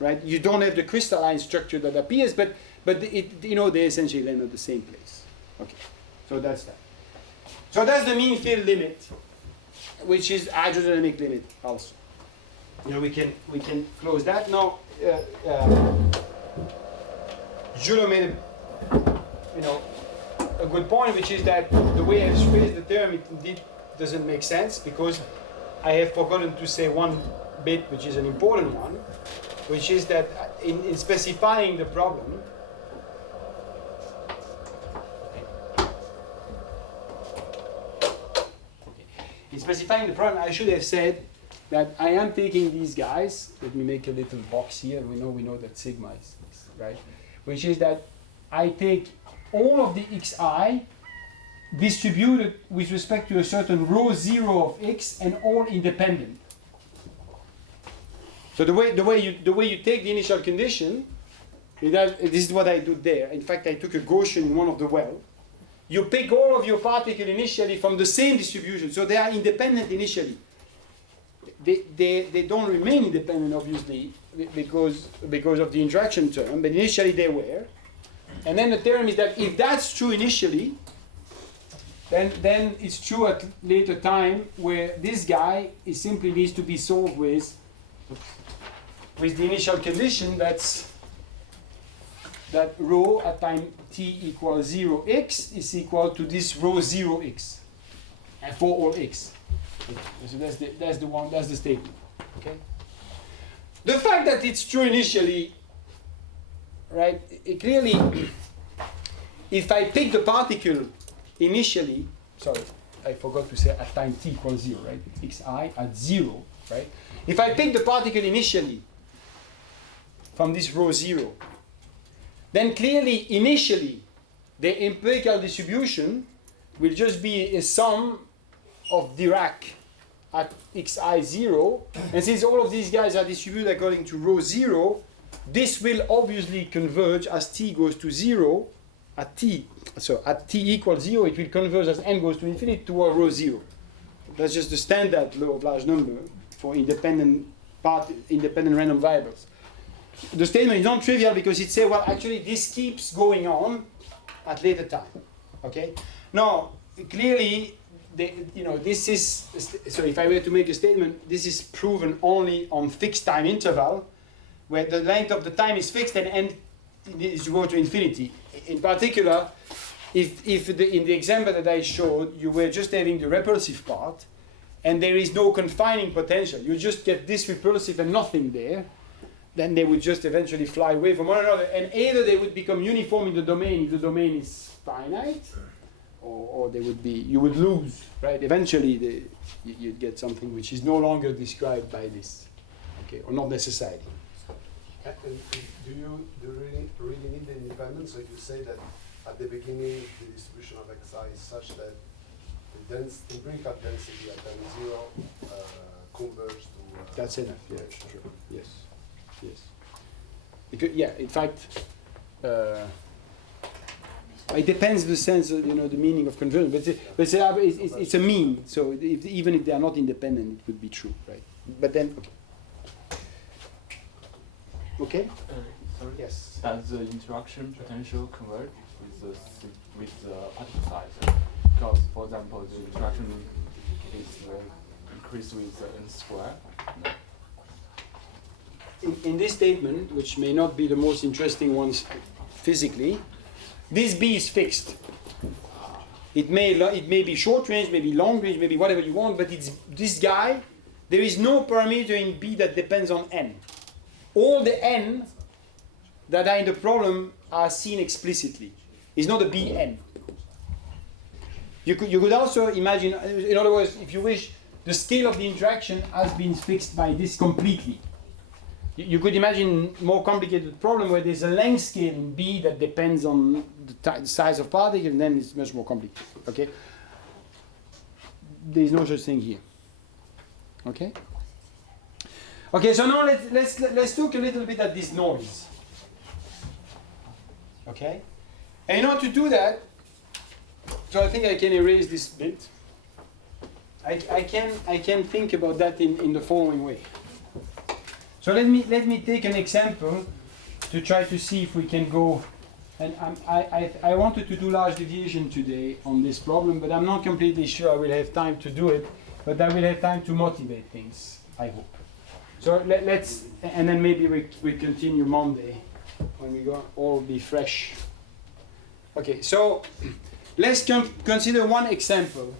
right? You don't have the crystalline structure that appears, but they essentially land at the same place. Okay. So that's that. So that's the mean field limit, which is hydrodynamic limit also. We can close that. Now, Julio made a good point, which is that the way I've phrased the term, it indeed doesn't make sense because I have forgotten to say one bit, which is an important one, which is that in specifying the problem, I should have said that I am taking these guys. Let me make a little box here. We know that sigma is right, which is that I take all of the xi distributed with respect to a certain rho 0 of x and all independent. So the way you take the initial condition, this is what I do there. In fact, I took a Gaussian in one of the well. You pick all of your particles initially from the same distribution, so they are independent initially. They don't remain independent, obviously, because of the interaction term, but initially they were. And then the theorem is that if that's true initially, then it's true at later time where this guy is simply needs to be solved with the initial condition that rho at time t equals 0x is equal to this rho 0x, and for all x. So that's the statement. Okay. The fact that it's true initially, right? It clearly, if I pick the particle initially, sorry, I forgot to say at time t equals 0, right? xi at 0, right? If I pick the particle initially from this rho 0, then clearly initially the empirical distribution will just be a sum of Dirac at xi 0, and since all of these guys are distributed according to rho 0, this will obviously converge as t goes to 0 at t. So at t equals 0, it will converge as n goes to infinity toward rho 0. That's just the standard law of large number for independent random variables. The statement is non-trivial because it says, well, actually this keeps going on at later time. Okay. Now, clearly, this is, so if I were to make a statement, this is proven only on fixed time interval, where the length of the time is fixed and n is to go to infinity. In particular, if in the example that I showed, you were just having the repulsive part, and there is no confining potential, you just get this repulsive and nothing there, then they would just eventually fly away from one another, and either they would become uniform in the domain if the domain is finite, or they would be, you would lose, right? Eventually, you'd get something which is no longer described by this, okay, or not necessarily. And do you really need the independence? So you say that at the beginning the distribution of xi is such that the empirical density at m0 converges to. That's enough. Yeah, sure. Yes, yes. Because in fact, it depends the sense of the meaning of conversion. But it's a mean. So even if they are not independent, it would be true, right? But then. Okay. Okay? Sorry? Yes. Does the interaction potential converge with the particle size? Because, for example, the interaction is increased with n square. No. In this statement, which may not be the most interesting ones physically, this B is fixed. It may be short range, maybe long range, maybe whatever you want, but it's this guy. There is no parameter in B that depends on n. All the n that are in the problem are seen explicitly. It's not a Bn. You could also imagine, in other words, if you wish, the scale of the interaction has been fixed by this completely. You could imagine more complicated problem where there's a length scale in B that depends on the size of particle, and then it's much more complicated. Okay? There's no such thing here. Okay? Okay, so now let's look a little bit at this noise. Okay? And in order to do that, so I think I can erase this bit. I can think about that in the following way. So let me take an example to try to see if we can go. And I wanted to do large deviation today on this problem, but I'm not completely sure I will have time to do it. But I will have time to motivate things, I hope. So let's, and then maybe we continue Monday when we all be fresh. Okay, so let's consider one example,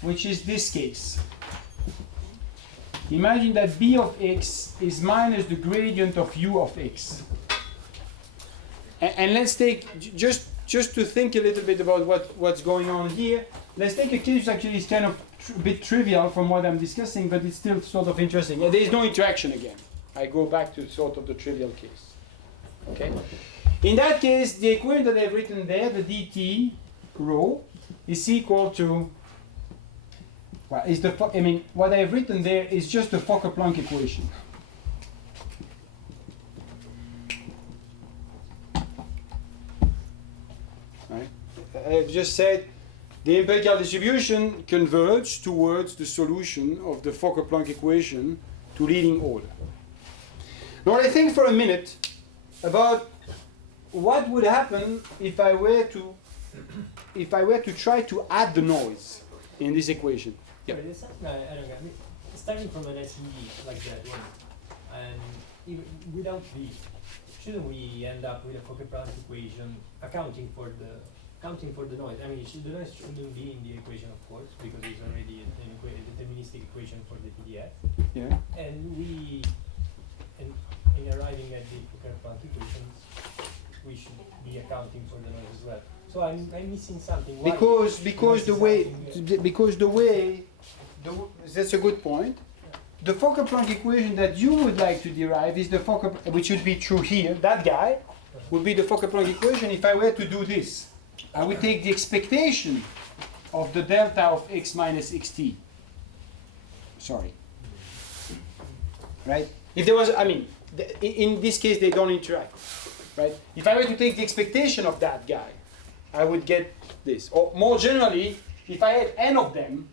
which is this case. Imagine that B of x is minus the gradient of U of x. And let's take, just to think a little bit about what's going on here, let's take a case which actually is kind of a bit trivial from what I'm discussing, but it's still sort of interesting. And there is no interaction again. I go back to sort of the trivial case. Okay? In that case, the equation that I've written there, the dt rho, is equal to, well, what I've written there is just the Fokker-Planck equation. Right? I've just said the empirical distribution converges towards the solution of the Fokker-Planck equation to leading order. Now I think for a minute about what would happen if I were to if I were to try to add the noise in this equation. Yeah. Sorry, there's something I don't get. I mean, starting from an SE like that one, and even without V, shouldn't we end up with a Fokker-Planck equation accounting for the noise? I mean, the noise shouldn't be in the equation, of course, because it's already a deterministic equation for the PDF. Yeah. And in arriving at the Fokker-Planck equations, we should be accounting for the noise as well. So I'm missing something. Why? Because the way that's a good point. The Fokker-Planck equation that you would like to derive is the Fokker, which would be true here. That guy would be the Fokker-Planck equation. If I were to do this, I would take the expectation of the delta of x minus xt. Sorry. Right? If there was, I mean, in this case they don't interact. Right? If I were to take the expectation of that guy, I would get this. Or more generally, if I had n of them,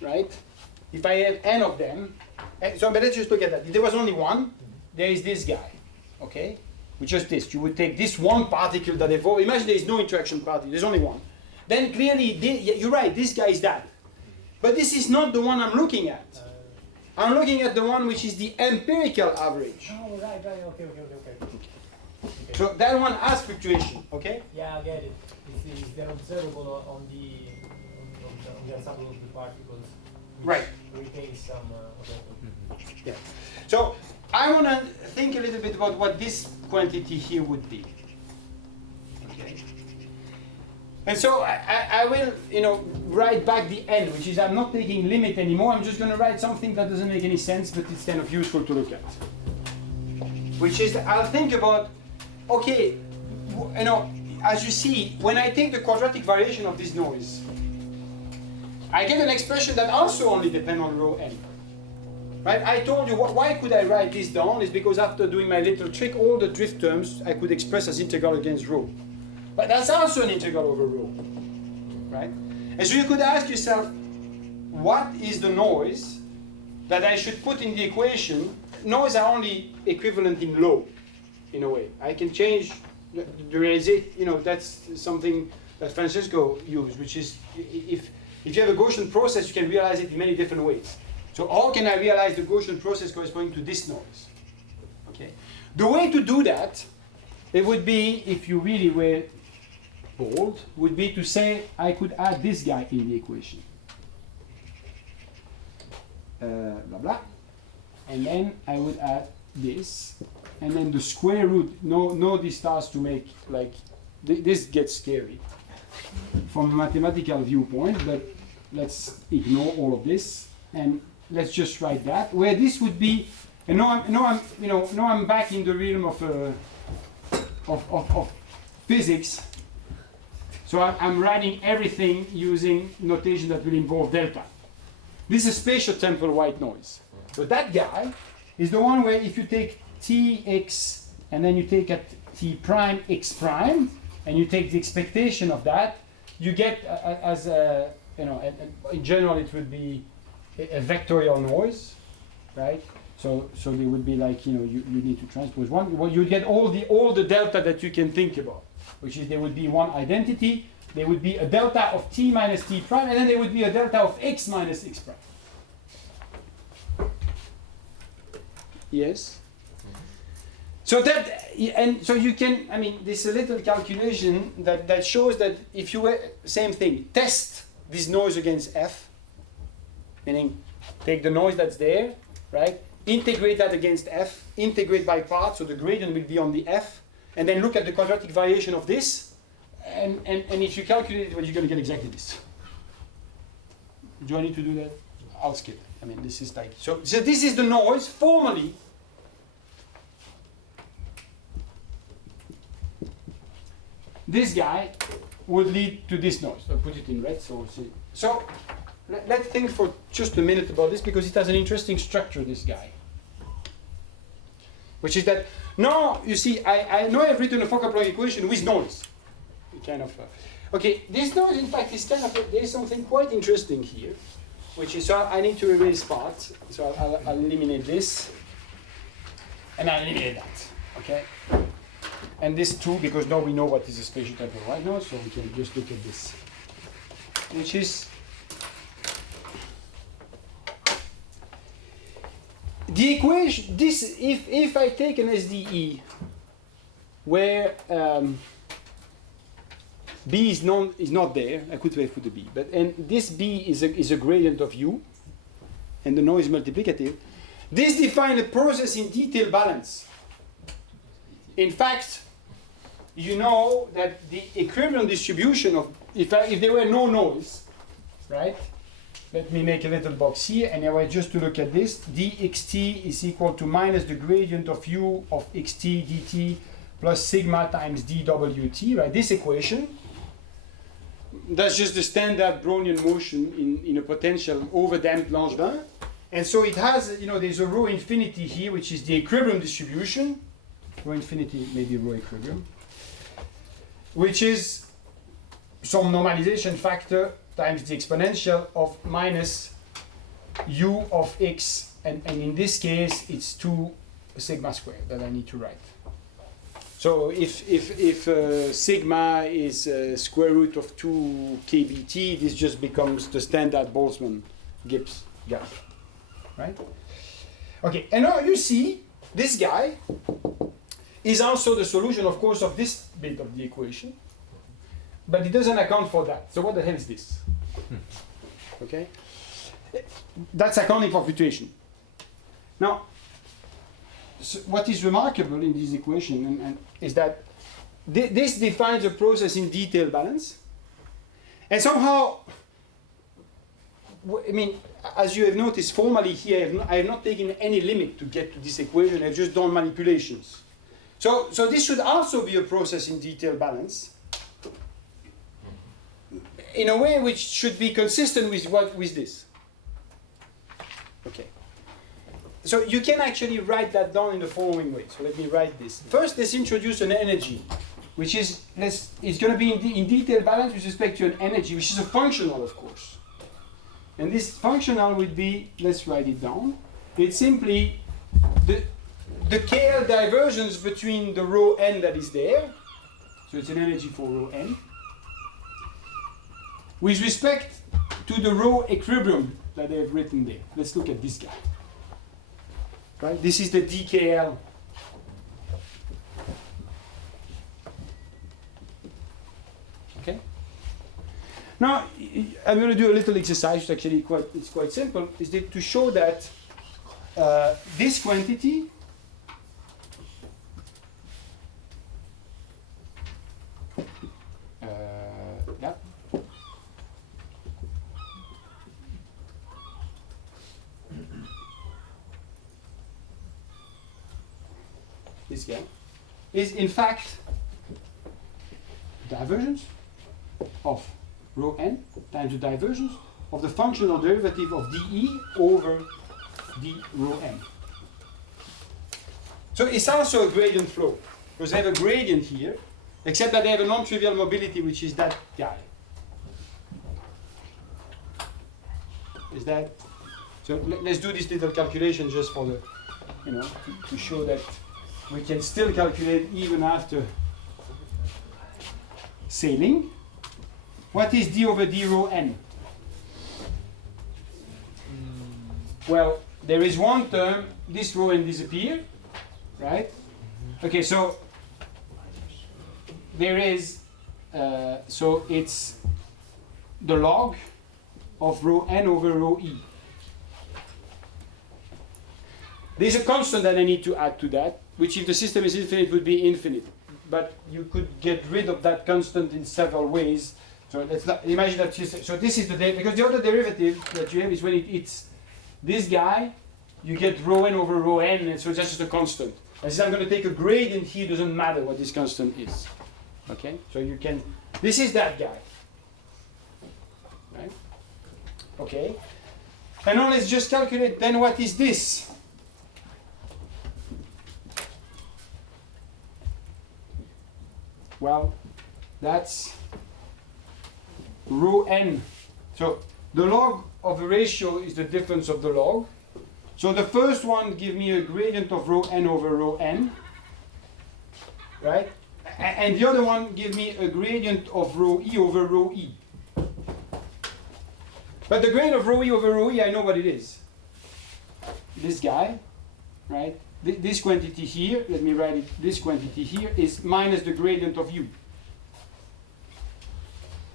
right? If I had n of them, so but let's just look at that. If there was only one, there is this guy, okay? Which is this. You would take this one particle that evolves. Imagine there is no interaction particle. There's only one. Then clearly, you're right. This guy is that. But this is not the one I'm looking at. I'm looking at the one which is the empirical average. Oh, right. Okay. So that one has fluctuation, okay? Yeah, I get it. It's then observable on the ensemble of the particles. Right. Retain some. Yeah. So I want to think a little bit about what this quantity here would be. Okay. And so I will, write back the n, which is I'm not taking limit anymore. I'm just going to write something that doesn't make any sense, but it's kind of useful to look at. Which is I'll think about, okay, as you see, when I take the quadratic variation of this noise, I get an expression that also only depends on rho n. Right? I told you why could I write this down is because after doing my little trick, all the drift terms I could express as integral against rho. But that's also an integral over rho. Right? And so you could ask yourself, what is the noise that I should put in the equation? Noise are only equivalent in low, in a way. I can change the realization, that's something that Francesco used, which is if you have a Gaussian process, you can realize it in many different ways. So how can I realize the Gaussian process corresponding to this noise? Okay. The way to do that, it would be, if you really were bold, would be to say I could add this guy in the equation. Blah blah. And then I would add this, and then the square root. No, this starts to make this gets scary from a mathematical viewpoint, but let's ignore all of this and let's just write that. Where this would be, and now I'm back in the realm of physics. So I'm writing everything using notation that will involve delta. This is spatio-temporal white noise. So that guy is the one where if you take Tx and then you take at T prime x prime and you take the expectation of that, you get in general it would be a vectorial noise, right? So they would be like, you need to transpose one. Well, you get all the delta that you can think about, which is there would be one identity, there would be a delta of T minus T prime, and then there would be a delta of x minus x prime. Yes? So you can, this is a little calculation that shows that if you were, same thing, test this noise against f, meaning take the noise that's there, right? Integrate that against f, integrate by parts, so the gradient will be on the f, and then look at the quadratic variation of this, and if you calculate it, well, you're going to get exactly this. Do I need to do that? I'll skip. This is like, so this is the noise, formally. This guy would lead to this noise. I'll put it in red, so see. So let's think for just a minute about this, because it has an interesting structure, this guy. Which is that, now, you see, I know I've written a Fokker-Planck equation with noise. Okay, this noise, in fact, is there is something quite interesting here, which is, so I need to erase parts, so I'll eliminate this, and I'll eliminate that, okay? and this 2, because now we know what is the spatial temporal right now, so we can just look at this, which is the equation. This, if I take an SDE where B is not there, I could wait for the B, and this B is a gradient of U, and the noise multiplicative. This defines a process in detail balance. In fact, you know that the equilibrium distribution of, if there were no noise, right? Let me make a little box here, and I were just to look at this. dxt is equal to minus the gradient of u of xt dt plus sigma times dwt, right? This equation, that's just the standard Brownian motion in a potential over damped Langevin. And so it has, there's a rho infinity here, which is the equilibrium distribution. Rho infinity, maybe rho equilibrium, which is some normalization factor times the exponential of minus u of x, and in this case it's 2 sigma squared that I need to write. So if sigma is square root of 2 kBt, this just becomes the standard Boltzmann-Gibbs gap, right? Okay, and now you see this guy is also the solution, of course, of this bit of the equation, but it doesn't account for that. So what the hell is this? Okay, that's accounting for fluctuation. Now, so what is remarkable in this equation is that this defines a process in detail balance, and somehow, I mean, as you have noticed, formally here I have not taken any limit to get to this equation. I've just done manipulations. So this should also be a process in detail balance, in a way which should be consistent with this. Okay. So you can actually write that down in the following way. So let me write this. First, let's introduce an energy, which is it's going to be in detail balance with respect to an energy, which is a functional, of course. And this functional would be, let's write it down. It's simply the KL divergence between the rho n that is there. So it's an energy for rho n, with respect to the rho equilibrium that they've written there. Let's look at this guy. Right? This is the dKl. Okay. Now I'm going to do a little exercise, which actually it's quite simple. Is to show that this quantity this guy is in fact divergence of rho n times the divergence of the functional derivative of dE over d rho n. So it's also a gradient flow, because they have a gradient here, except that they have a non-trivial mobility, which is that guy. Is that? So let's do this little calculation just for the, to show that we can still calculate even after sailing. What is d over d rho n? Well, there is one term, this rho n disappear, right? Okay, so there is, so it's the log of rho n over rho e. There's a constant that I need to add to that, which if the system is infinite would be infinite. But you could get rid of that constant in several ways. So let's not imagine that. So this is the because the other derivative that you have is when it's this guy, you get rho n over rho n, and so that's just a constant. And since I'm going to take a gradient here, it doesn't matter what this constant is. Okay, so you can. This is that guy. Right? Okay. And now let's just calculate. Then what is this? Well, that's rho n. So the log of a ratio is the difference of the log. So the first one gives me a gradient of rho n over rho n. right? And the other one gives me a gradient of rho E over rho E. But the gradient of rho E over rho E, I know what it is. This guy, right? This quantity here, let me write it, this quantity here is minus the gradient of U.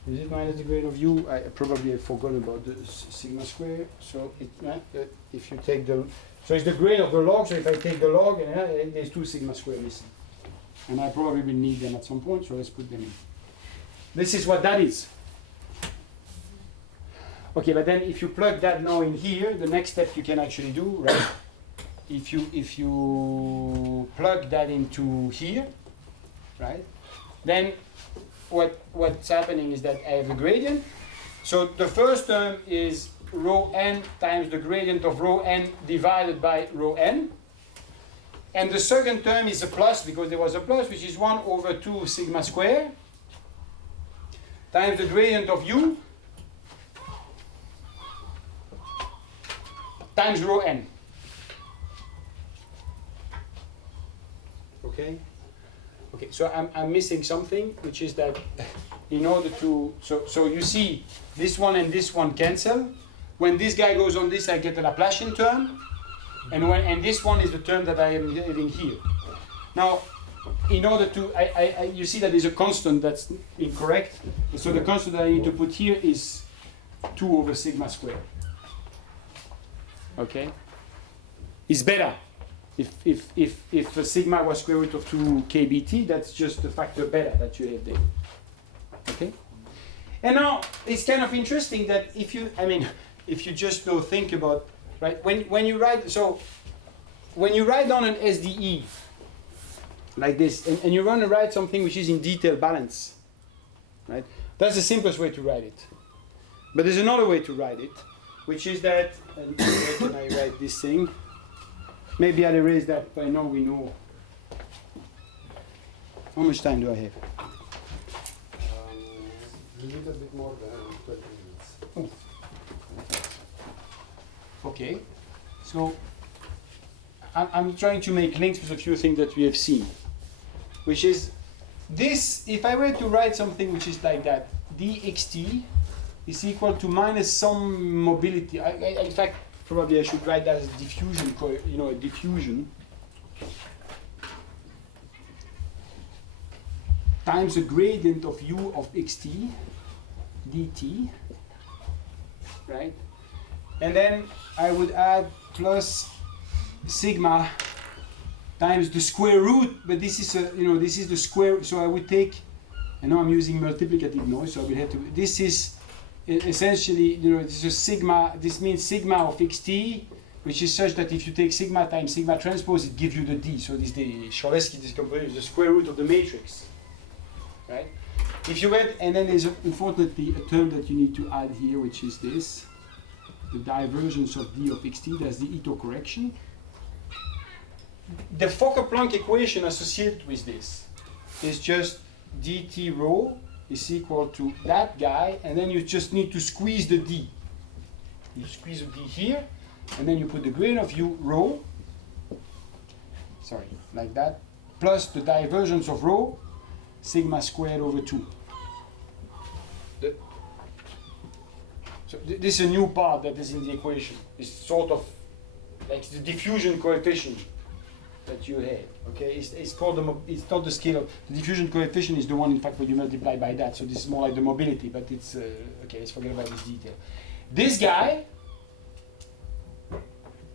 Is it minus the gradient of U? I probably have forgotten about the sigma square. So if you take the, so it's the gradient of the log, so if I take the log, and there's 2 sigma square missing. And I probably will need them at some point, so let's put them in. This is what that is. Okay, but then if you plug that now in here, the next step you can actually do, right? If you plug that into here, right? Then what's happening is that I have a gradient. So the first term is rho n times the gradient of rho n divided by rho n. And the second term is a plus, because there was a plus, which is 1 over 2 sigma square times the gradient of U times rho n. Okay? Okay, so I'm missing something, which is that in order to, so you see this one and this one cancel. When this guy goes on this, I get a Laplacian term. And this one is the term that I am having here. Now, in order to, you see that there's a constant that's incorrect. So the constant that I need to put here is 2 over sigma squared. Okay? It's better. If a sigma was square root of 2 kBt, that's just the factor better that you have there. Okay? And now, it's kind of interesting that if you just think about, right, when you write, so when you write down an SDE like this, and you want to write something which is in detail balance, right? That's the simplest way to write it. But there's another way to write it, which is that, and where can I write this thing? Maybe I'll erase that, but now we know. How much time do I have? A little bit more than 20 minutes. Oh. Okay, so I'm trying to make links with a few things that we have seen, which is this, if I were to write something which is like that, dxt is equal to minus some mobility. In fact, probably I should write that as diffusion, a diffusion times the gradient of u of xt dt, right? And then I would add plus sigma times the square root, but this is this is the square, so I would take, and now I'm using multiplicative noise, so I will have to, this is essentially, this is sigma, this means sigma of xt, which is such that if you take sigma times sigma transpose, it gives you the d, so this is the Stochastic decomposition, the square root of the matrix, right? If you add, and then there's unfortunately a term that you need to add here, which is this, the divergence of d of xt, that's the Ito correction. The Fokker-Planck equation associated with this is just dt rho is equal to that guy, and then you just need to squeeze the d. You squeeze the d here, and then you put the gradient of u rho, sorry, like that, plus the divergence of rho, sigma squared over 2. So this is a new part that is in the equation. It's sort of like the diffusion coefficient that you have. Okay, it's called it's not the scale of the diffusion coefficient is the one in fact where you multiply by that. So this is more like the mobility, but it's okay. Let's forget about this detail. This guy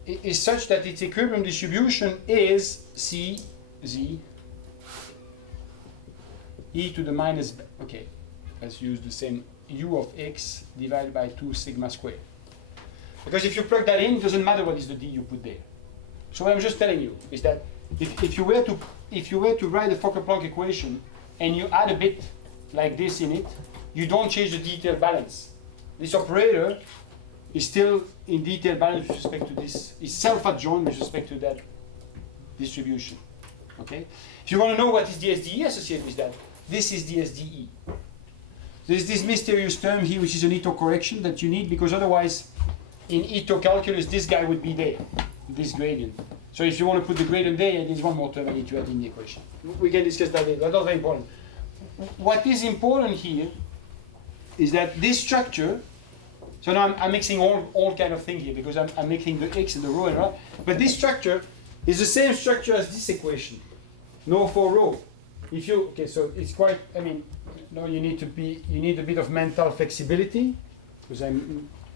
is such that its equilibrium distribution is c z e to the minus. Okay, let's use the same u of x divided by 2 sigma squared. Because if you plug that in, it doesn't matter what is the d you put there. So what I'm just telling you is that if you were to write the Fokker-Planck equation and you add a bit like this in it, you don't change the detail balance. This operator is still in detail balance with respect to this, is self-adjoint with respect to that distribution. Okay? If you want to know what is the SDE associated with that, this is the SDE. There's this mysterious term here, which is an Ito correction that you need, because otherwise, in Ito calculus, this guy would be there, this gradient. So if you want to put the gradient there, there's one more term I need to add in the equation. We can discuss that later. That's not very important. What is important here is that this structure, so now I'm mixing all kind of things here because I'm mixing the x and the rho and rho, but this structure is the same structure as this equation, no for rho. If you, okay, so it's quite, I mean, no, you need a bit of mental flexibility, because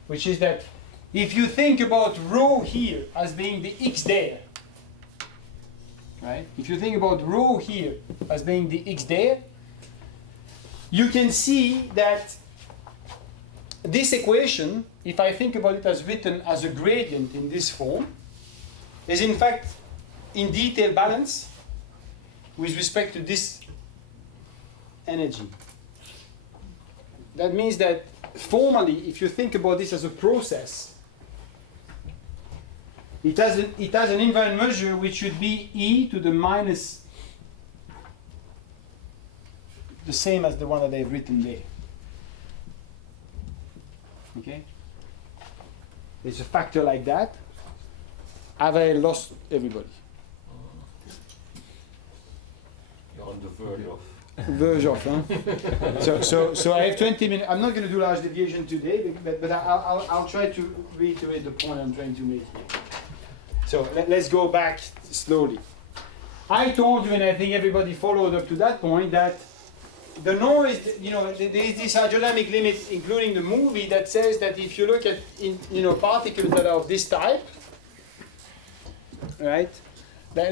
which is that if you think about rho here as being the x there, right? If you think about rho here as being the x there, you can see that this equation, if I think about it as written as a gradient in this form, is in fact in detail balance with respect to this energy. That means that formally, if you think about this as a process, it has an invariant measure which should be e to the minus the same as the one that I've written there. Okay? There's a factor like that. Have I lost everybody? You're on the verge of. Verge of, huh? So I have 20 minutes. I'm not going to do large deviation today, but I'll try to reiterate the point I'm trying to make here. So let's go back slowly. I told you, and I think everybody followed up to that point, that the noise, you know, there is this hydrodynamic limit, including the movie, that says that if you look at particles that are of this type, right?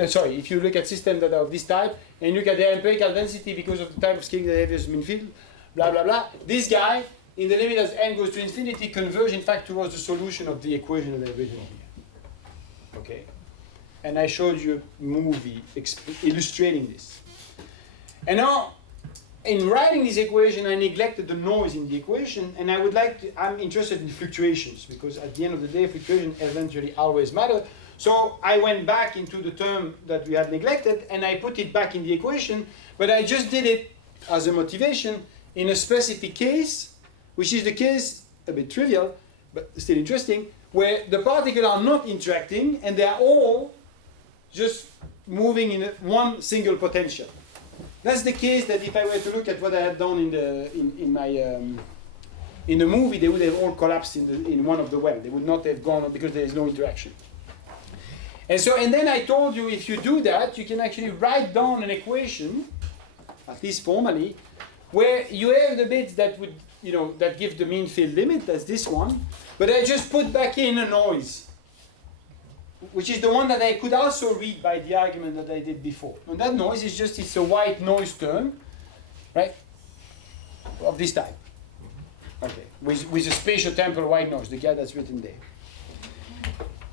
Sorry, if you look at systems that are of this type, and look at their empirical density because of the type of scaling that they have as mean field, blah blah blah. This guy, in the limit as n goes to infinity, converge in fact towards the solution of the equation that I've written here. Okay, and I showed you a movie illustrating this. And now, in writing this equation, I neglected the noise in the equation, and I'm interested in fluctuations, because at the end of the day, fluctuations eventually always matter. So I went back into the term that we had neglected, and I put it back in the equation, but I just did it as a motivation in a specific case, which is the case, a bit trivial, but still interesting, where the particles are not interacting, and they are all just moving in one single potential. That's the case that if I were to look at what I had done in the movie, they would have all collapsed in one of the wells. They would not have gone because there is no interaction. And then I told you, if you do that, you can actually write down an equation, at least formally, where you have the bits that would, that give the mean field limit, that's this one, but I just put back in a noise, which is the one that I could also read by the argument that I did before. And that noise is just, it's a white noise term, right, of this type. Okay, with a spatial-temporal white noise, the guy that's written there.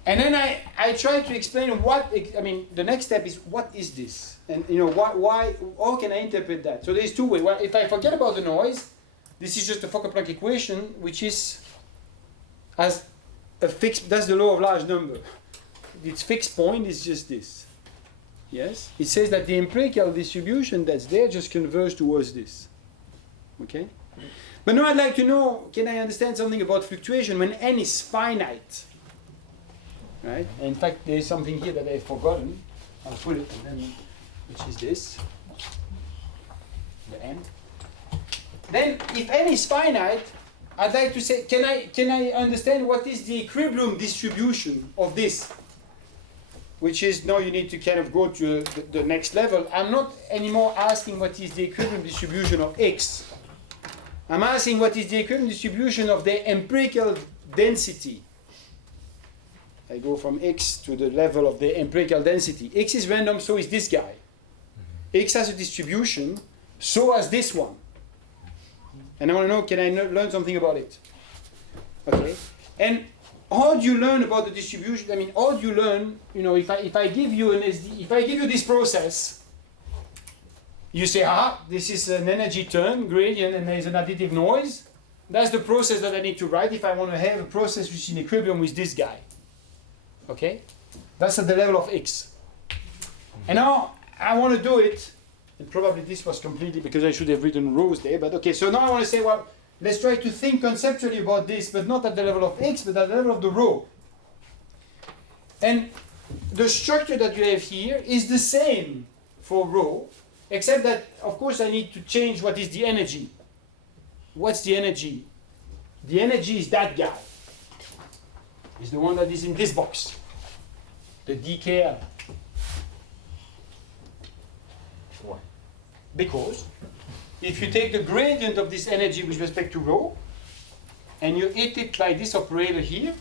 And then I try to explain the next step is, what is this? And how can I interpret that? So there's two ways. Well, if I forget about the noise, this is just a Fokker-Planck equation, which is as a fixed, that's the law of large number. Its fixed point is just this. Yes? It says that the empirical distribution that's there just converges towards this. Okay? But now I'd like to know, can I understand something about fluctuation when n is finite? Right? And in fact, there's something here that I've forgotten. I'll put it, and then, which is this, the n. Then, if n is finite, I'd like to say, can I understand what is the equilibrium distribution of this? Which is, now you need to kind of go to the next level. I'm not anymore asking what is the equilibrium distribution of x. I'm asking what is the equilibrium distribution of the empirical density. I go from x to the level of the empirical density. X is random, so is this guy. X has a distribution, so has this one. And I want to know, can I learn something about it? Okay. And how do you learn about the distribution? I mean, how do you learn, if I give you if I give you this process, you say, this is an energy term, gradient, and there's an additive noise. That's the process that I need to write if I want to have a process which is in equilibrium with this guy. Okay? That's at the level of x. And now I want to do it, and probably this was completely because I should have written rows there, but okay, so now I want to say, well, let's try to think conceptually about this, but not at the level of x, but at the level of the row. And the structure that you have here is the same for rho, except that, of course, I need to change what is the energy. What's the energy? The energy is that guy. Is the one that is in this box. The dkl. Why? Because if you take the gradient of this energy with respect to rho, and you hit it by this operator here,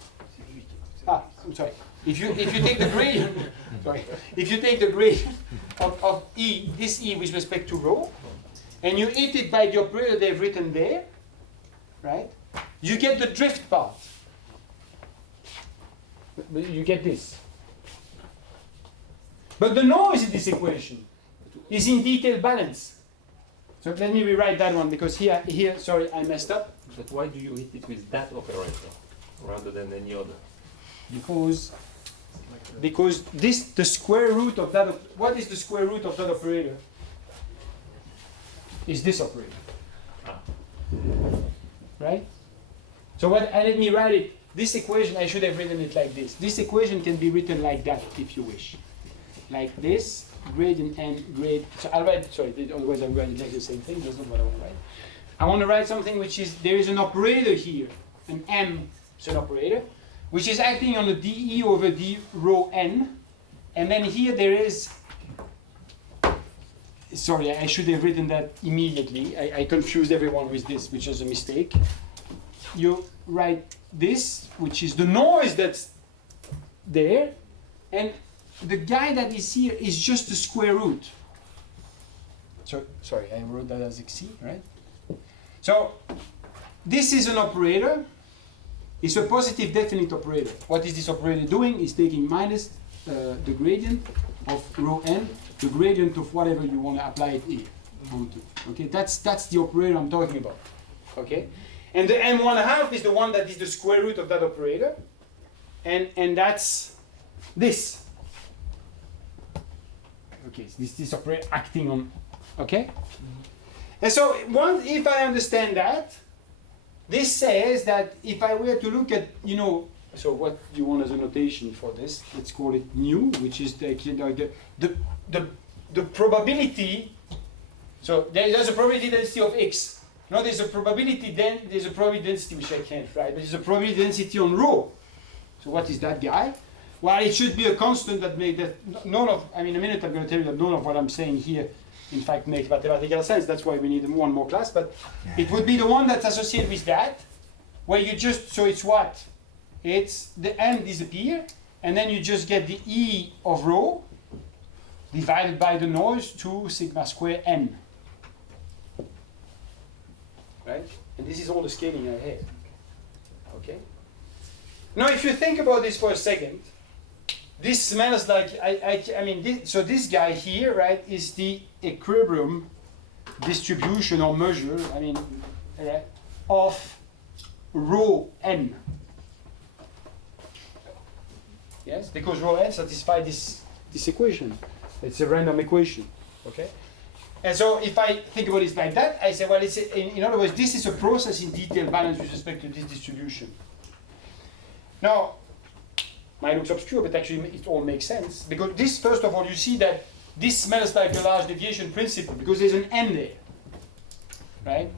I'm sorry. If you take the gradient, sorry, if you take the gradient of E, this E with respect to rho, and you hit it by the operator they've written there, right? You get the drift part. But you get this. But the noise in this equation is in detail balance. So let me rewrite that one because here, sorry, I messed up. But why do you hit it with that operator rather than any other? Because this, the square root of that, what is the square root of that operator? Is this operator. Right? So what, and let me write it, this equation, I should have written it like this. This equation can be written like that, if you wish. Like this, gradient and grade, so I'll write, sorry, otherwise I'll write it like the same thing, that's not what I want to write. I want to write something which is, there is an operator here, an M, it's an operator, which is acting on the dE over d rho n, and then here there is, sorry, I should have written that immediately, I confused everyone with this, which is a mistake. You write this, which is the noise that's there, and the guy that is here is just the square root. So, sorry, I wrote that as XC, right? So, this is an operator. It's a positive definite operator. What is this operator doing? It's taking minus the gradient of rho n, the gradient of whatever you want to apply it here onto. Okay, that's the operator I'm talking about. Okay, and the m1/2 is the one that is the square root of that operator, and that's this. Okay, so this operator acting on. Okay, and so if I understand that. This says that if I were to look at, so what do you want as a notation for this? Let's call it nu, which is the probability. So there's a probability density of x. No, there's a probability density which I can't write, but there's a probability density on rho. So what is that guy? Well, it should be a constant that in a minute I'm going to tell you that none of what I'm saying here in fact makes mathematical sense. That's why we need one more class, but it would be the one that's associated with that, where you just, so it's what? It's the n disappear, and then you just get the E of rho divided by the noise 2 sigma square n. Right? And this is all the scaling I have. Okay? Now if you think about this for a second, this smells like, so this guy here, right, is the equilibrium distribution or measure, of rho n. Yes, because rho n satisfies this equation. It's a random equation, okay? And so if I think about it like that, I say, well, in other words, this is a process in detail balance with respect to this distribution. Now, might look obscure, but actually it all makes sense. Because this, first of all, you see that this smells like a large deviation principle because there's an n there, right?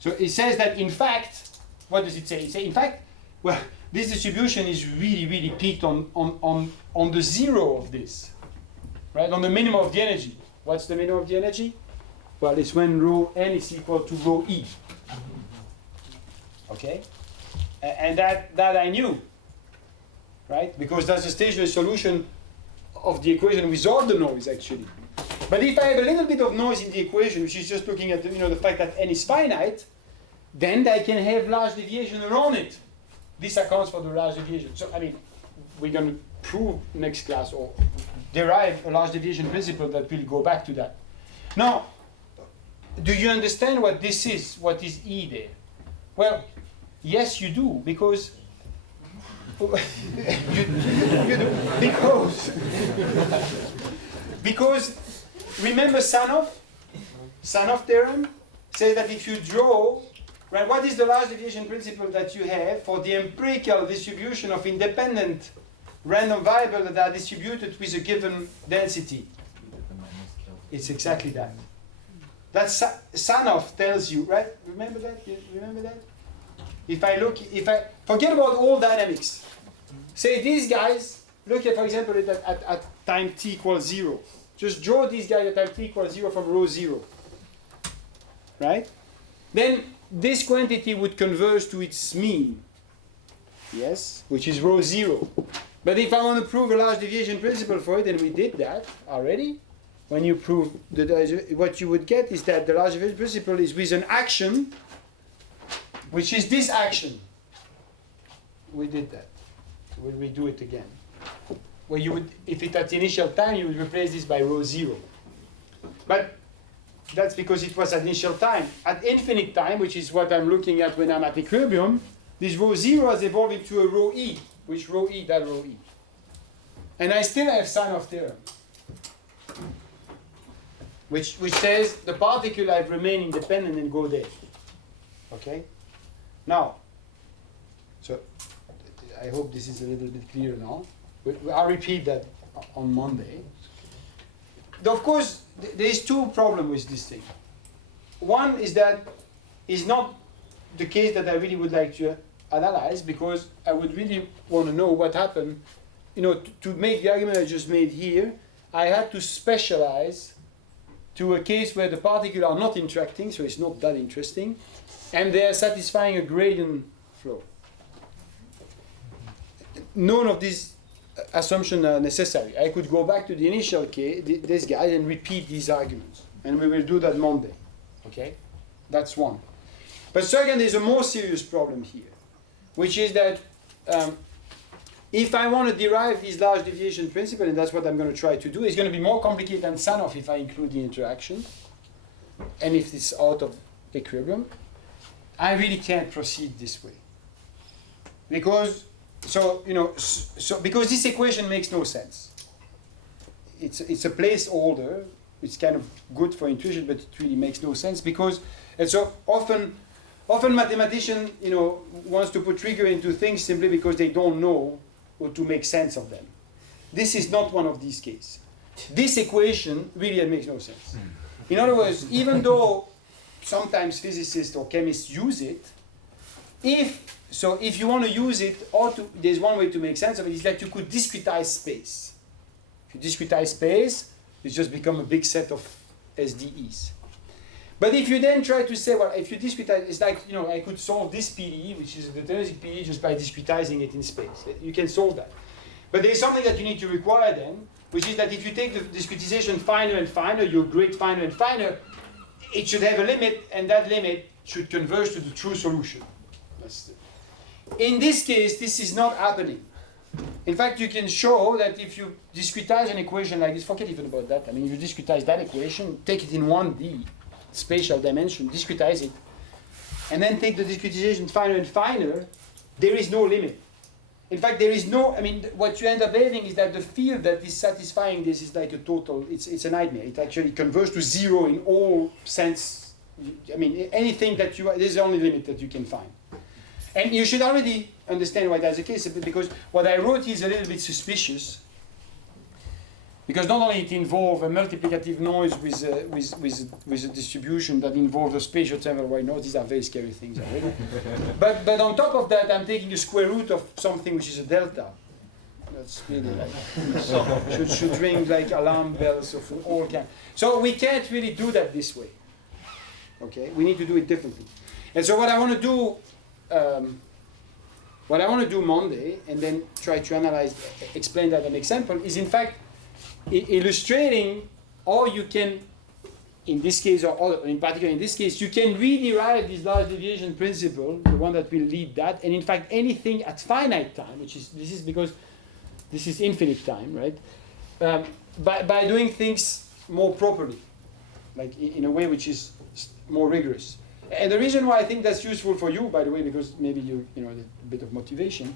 So it says that in fact, what does it say? It says, in fact, well, this distribution is really, really peaked on the zero of this, right? On the minimum of the energy. What's the minimum of the energy? Well, it's when rho n is equal to rho e. Okay? And that I knew. Right? Because that's the stationary solution of the equation without the noise, actually. But if I have a little bit of noise in the equation, which is just looking at the fact that n is finite, then I can have large deviation around it. This accounts for the large deviation. So, we're going to prove next class or derive a large deviation principle that will go back to that. Now, do you understand what this is? What is E there? Well, yes, you do, because you do. Because remember Sanoff theorem says that if you draw, right, what is the large deviation principle that you have for the empirical distribution of independent random variables that are distributed with a given density. It's exactly that. That's Sanoff tells you, right? Remember that? You remember that? If I forget about all dynamics. Say these guys, look at, for example, at time t equals 0. Just draw these guys at time t equals 0 from row 0. Right? Then this quantity would converge to its mean. Yes? Which is row 0. But if I want to prove a large deviation principle for it, and we did that already, when you prove what you would get is that the large deviation principle is with an action, which is this action. We did that. We'll redo it again. Where you would, if it at the initial time, you would replace this by row 0. But that's because it was at initial time. At infinite time, which is what I'm looking at when I'm at equilibrium, this row 0 has evolved into a row E. Which row E? That row E. And I still have Sanoff theorem. Which says the particle have remain independent and go there. Okay? Now, so I hope this is a little bit clearer now. I'll repeat that on Monday. Of course, there is two problems with this thing. One is that it's not the case that I really would like to analyze, because I would really want to know what happened. You know, to make the argument I just made here, I had to specialize to a case where the particles are not interacting, so it's not that interesting, and they are satisfying a gradient flow. None of these assumptions are necessary. I could go back to the initial case, this guy, and repeat these arguments. And we will do that Monday. Okay? That's one. But second, there's a more serious problem here, which is that if I want to derive this large deviation principle, and that's what I'm going to try to do, it's going to be more complicated than Sanoff if I include the interaction, and if it's out of equilibrium, I really can't proceed this way. Because, because this equation makes no sense. It's a placeholder. It's kind of good for intuition, but it really makes no sense because, and so often mathematician, wants to put trigger into things simply because they don't know or to make sense of them. This is not one of these cases. This equation really makes no sense. In other words, even though sometimes physicists or chemists use it, if you want to use it, there's one way to make sense of it, is that you could discretize space. If you discretize space, it's just become a big set of SDEs. But if you then try to say, well, if you discretize, it's like, I could solve this PDE, which is a deterministic PDE, just by discretizing it in space. You can solve that. But there is something that you need to require then, which is that if you take the discretization finer and finer, your grid finer and finer, it should have a limit, and that limit should converge to the true solution. In this case, this is not happening. In fact, you can show that if you discretize an equation like this, forget even about that. I mean, you discretize that equation, take it in 1D, spatial dimension, discretize it, and then take the discretization finer and finer, there is no limit. In fact, there is no, what you end up having is that the field that is satisfying this is like a total, it's a nightmare. It actually converges to 0 in all sense. Anything that there's the only limit that you can find. And you should already understand why that's the case, because what I wrote here is a little bit suspicious. Because not only it involves a multiplicative noise with a distribution that involves a spatial temporal wide noise, these are very scary things already. but on top of that, I'm taking the square root of something which is a delta. That's really like, should ring like alarm bells of all kinds. So we can't really do that this way. Okay, we need to do it differently. And so what I want to do Monday, and then try to explain that an example, is in fact illustrating how you can, in this case, or in particular in this case, you can rederive this large deviation principle, the one that will lead that, and in fact anything at finite time, this is because this is infinite time, right? By doing things more properly, like in a way which is more rigorous. And the reason why I think that's useful for you, by the way, because maybe a bit of motivation,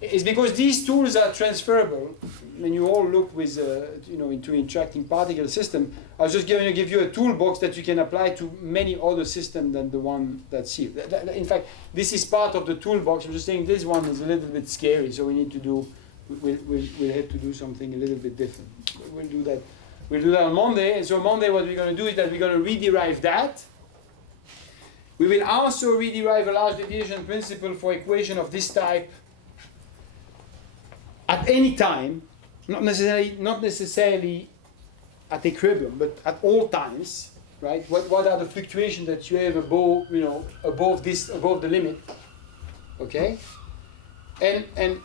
is because these tools are transferable. When you all look with, into interacting particle system, I was just going to give you a toolbox that you can apply to many other systems than the one that's here. In fact, this is part of the toolbox. I'm just saying this one is a little bit scary, so we need to do we'll have to do something a little bit different. We'll do that. We'll do that on Monday. And so Monday, what we're going to do is that we're going to rederive that. We will also rederive a large deviation principle for equation of this type at any time, not necessarily at equilibrium, but at all times, right? What are the fluctuations that you have above, above the limit, okay? And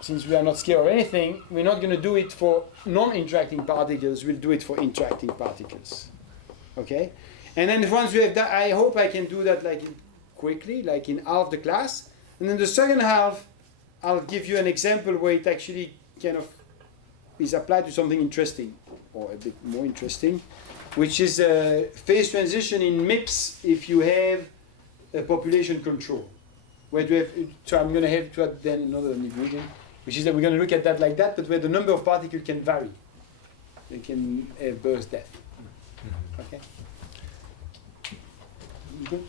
since we are not scared of anything, we're not going to do it for non-interacting particles. We'll do it for interacting particles, okay? And then once we have that, I hope I can do that quickly, like in half the class. And then the second half, I'll give you an example where it actually kind of is applied to something interesting, or a bit more interesting, which is a phase transition in MIPS if you have a population control. Where do you have, so I'm going to have to add then another division, which is that we're going to look at that like that, but where the number of particles can vary. They can have burst depth. Okay? Good.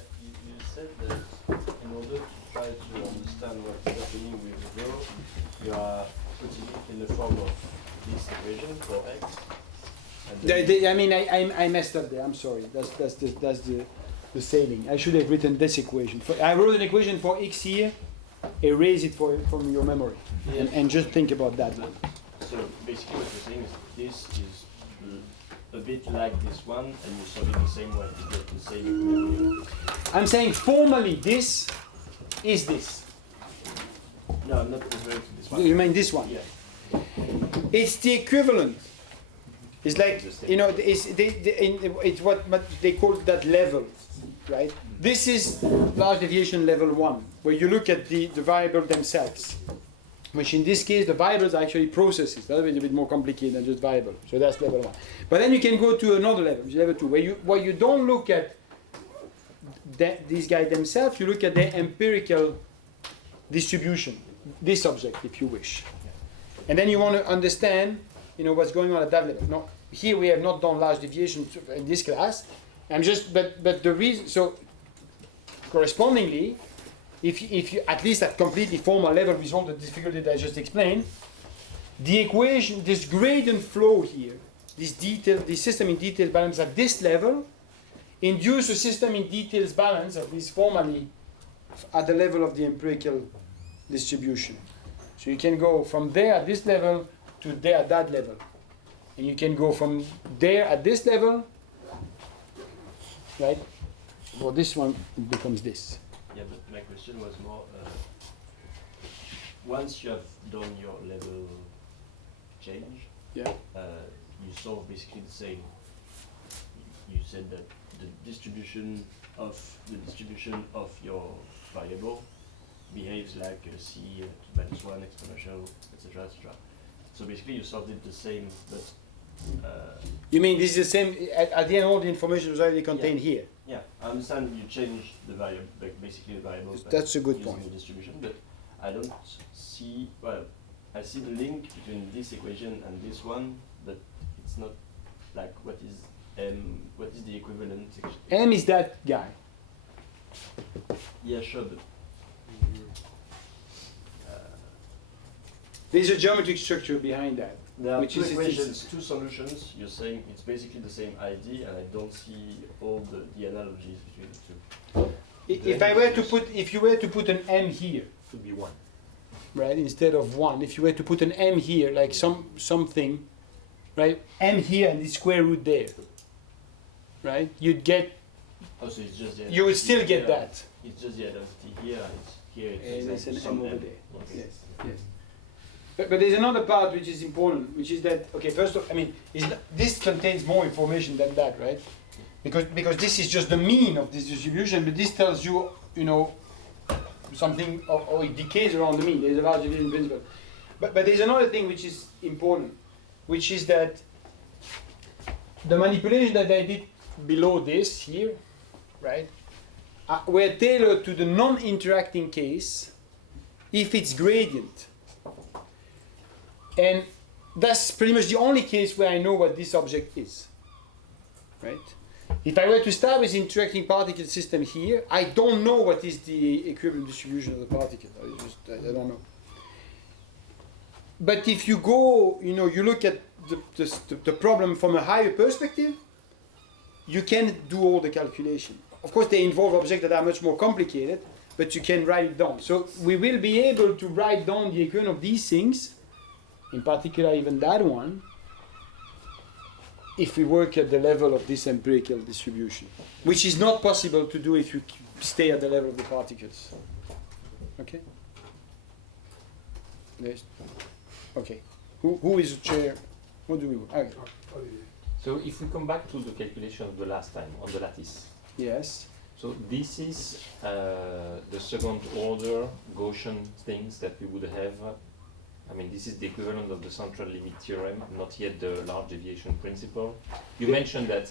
You said that in order to try to understand what's happening with rho, you are putting it in the form of this equation for x. And I messed up there. I'm sorry. That's the sailing. I should have written this equation. I wrote an equation for x here. Erase it from your memory, and just think about that one. So basically, what you're saying is this is a bit like this one, and you solve it the same way to get the same equilibrium. I'm saying formally this is this. No, I'm not referring to this one. You mean this one? Yeah. It's the equivalent. It's like, it's what they call that level, right? This is large deviation level 1, where you look at the variables themselves, which in this case the variables are actually processes. That is a bit more complicated than just variable. So that's level 1. But then you can go to another level, which is level 2, where you don't look at these guys themselves, you look at their empirical distribution, this object, if you wish. And then you want to understand, what's going on at that level. Now, here we have not done large deviations in this class. But the reason, so correspondingly, if you at least at completely formal level resolve the difficulty that I just explained, the equation, this gradient flow here, this system in details balance at this level, induce a system in details balance, at least formally, at the level of the empirical distribution. So you can go from there at this level to there at that level. And you can go from there at this level, right? Well, this one becomes this. Yeah, but my question was more, once you have done your level change, yeah, you solve basically the same. You said that the distribution of your variable behaves like a c minus 1 exponential, etc., etc. So basically you solved it the same, but you mean this is the same, at the end all the information was already contained here? Yeah, I understand you changed the variable, basically the variables. That's a good using point. the distribution, but I don't see, I see the link between this equation and this one, but it's not like what is the equivalent? M is that guy. Yeah, sure, but there's a geometric structure behind that. there are Which two is- equations, two solutions. You're saying it's basically the same ID, and I don't see all the analogies between the two. If you were to put an M here, It would be 1. right, instead of 1, if you were to put an M here, like something, right, M here and the square root there, right, you'd get, Oh, so it's just the you would still get here. that. It's just the identity here, and it's here. It's And it's exactly an some M over M. there. Okay. Yes, yes. But there's another part which is important, which is that, okay, first of, this contains more information than that, right? Because this is just the mean of this distribution, but this tells you, something, or it decays around the mean. There's a large division principle. But there's another thing which is important, which is that the manipulation that I did below this here, right, were tailored to the non-interacting case if it's gradient. And that's pretty much the only case where I know what this object is, right? If I were to start with interacting particle system here, I don't know what is the equilibrium distribution of the particle. I don't know. But if you go, you look at the problem from a higher perspective, you can do all the calculation. Of course, they involve objects that are much more complicated, but you can write it down. So we will be able to write down the equilibrium of these things, in particular even that one, if we work at the level of this empirical distribution, which is not possible to do if you stay at the level of the particles. Okay? Yes. Okay. Who is the chair? What do we want? Okay. So if we come back to the calculation of the last time on the lattice. Yes. So this is the second order Gaussian things that we would have. I mean, this is the equivalent of the central limit theorem, not yet the large deviation principle. You mentioned that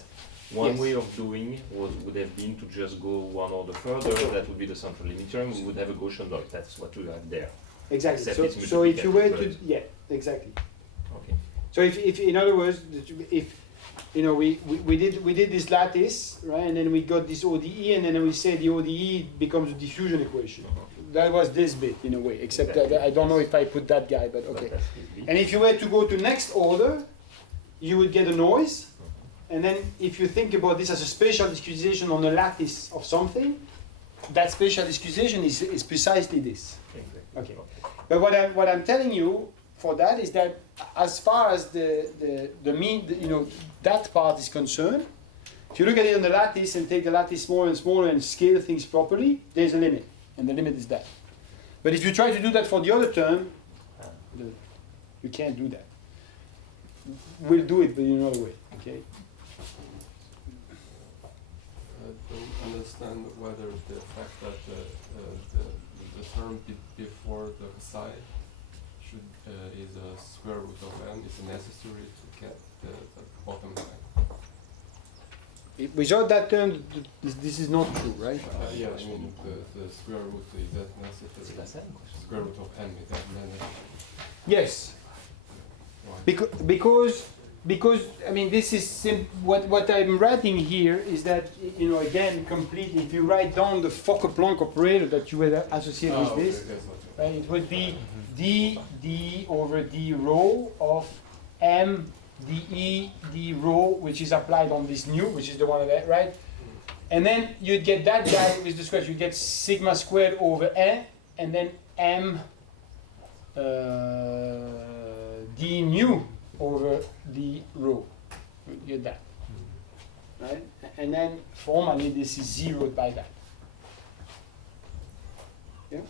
one way of doing would have been to just go one order further. That would be the central limit theorem. We would have a Gaussian dot. That's what we have there. Exactly. Except So if you were to, multiplicative, yeah, exactly. Okay. So if in other words, if we did this lattice, right, and then we got this ODE, and then we say the ODE becomes a diffusion equation. That was this bit in a way, except that I don't know if I put that guy, but okay. And if you were to go to next order, you would get a noise, and then if you think about this as a spatial discretization on a lattice of something, that spatial discretization is precisely this. Okay. But what I'm telling you for that is that as far as the mean, that part is concerned, if you look at it on the lattice and take the lattice smaller and smaller and scale things properly, there's a limit, and the limit is that. But if you try to do that for the other term, you can't do that. We'll do it, but in another way. Okay. I don't understand whether the fact that the term before the psi should is a square root of n is necessary to get the bottom line. Without that term, this is not true, right? Yeah, I mean the square root is that necessary. Square root of n is that necessary. Yes. Why? Because I mean this is what I'm writing here is that again completely if you write down the Fokker-Planck operator that you would associate with this, right, it would be d over d rho of m dE d rho, which is applied on this nu, which is the one of that, right? And then you'd get that guy with the square. You get sigma squared over n, and then m d nu over d rho. You get that, right? And then formally this is zeroed by that. Yeah.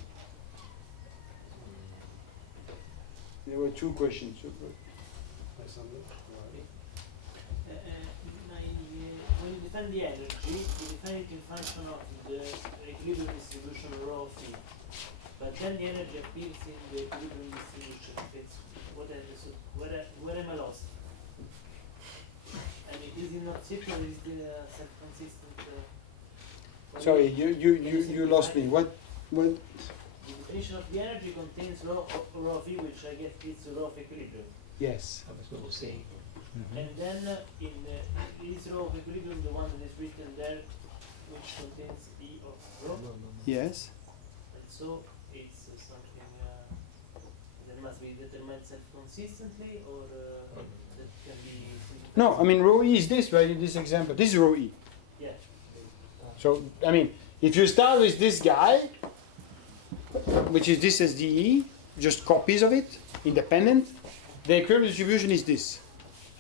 There were two questions. When you define the energy, you define it in function of the equilibrium distribution rho of E. But then the energy appears in the equilibrium distribution. It's what I understood. Where am I lost? And is it not simple? Is the self-consistent? Sorry, you lost me. What? The definition of the energy contains rho of E, which I guess is rho of equilibrium. Yes. That's what we're saying. And then is rho of equilibrium the one that is written there, which contains E of rho? Yes. And so it's something that must be determined self-consistently, or that can be. No, I mean rho E is this, right? In this example, this is rho E. Yeah. So I mean, if you start with this guy, which is this as dE, just copies of it, independent, the equilibrium distribution is this.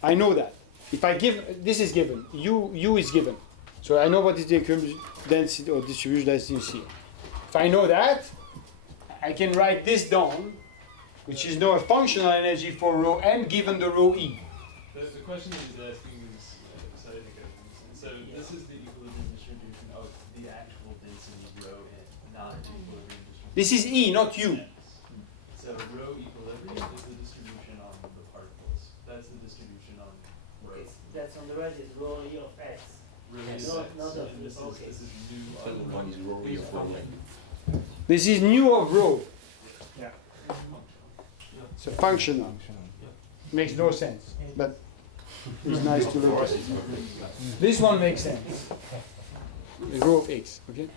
I know that. If I give, this is given, U is given. So I know what is the equilibrium density or distribution density here. If I know that, I can write this down, which is now a functional energy for rho n given the rho E. The question is asking is exciting. So this is the equilibrium distribution of the actual density rho n, not equilibrium distribution. This is E, not U. So rho equilibrium is the distribution on the particles. That's the distribution on rho. That's on the right is rho E of x. Not of and this okay. is new. So the one is rho E of rho. This is nu of rho. Yeah. So functional. Makes no sense. But It's nice to look at. This one makes sense. The row of x, okay?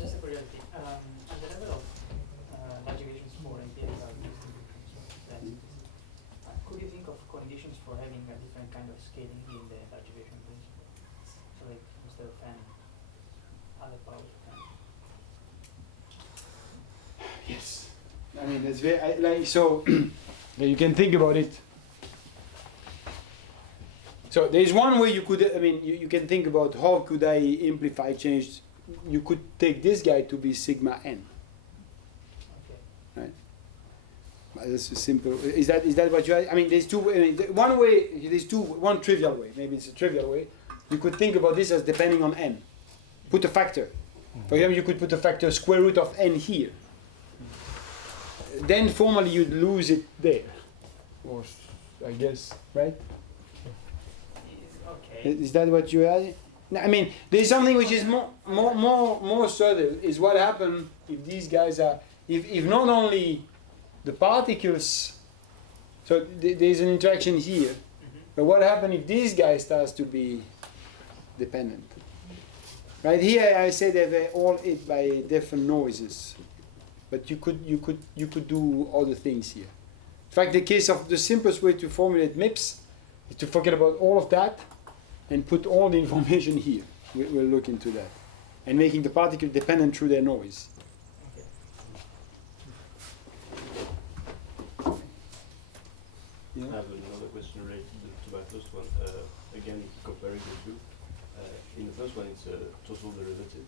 Just a curiosity. At the level of deviations for empirical densities, could you think of conditions for having a different kind of scaling in the deviation principle? So like instead of n, other powers of n. Yes. I mean, it's very like so. You can think about it. So there's one way you could. I mean, you can think about how could I amplify change. You could take this guy to be sigma n. Okay. Right. But that's a simple. Is that what you? I mean, there's two. I mean, one way. There's two. One trivial way. Maybe it's a trivial way. You could think about this as depending on n. Put a factor. For example, you could put a factor square root of n here. Then formally you'd lose it there, or I guess, right? Okay. Is that what you are? No, I mean, there's something which is more subtle. Is what happens if these guys are, if not only the particles. So there's an interaction here, but what happens if these guys starts to be dependent? Right here, I say that they're all hit by different noises. But you could do other things here. In fact, the case of the simplest way to formulate MIPS is to forget about all of that and put all the information here. We'll look into that. And making the particle dependent through their noise. I have another question related to my first one. Again, comparing the two. In the first one, it's a total derivative,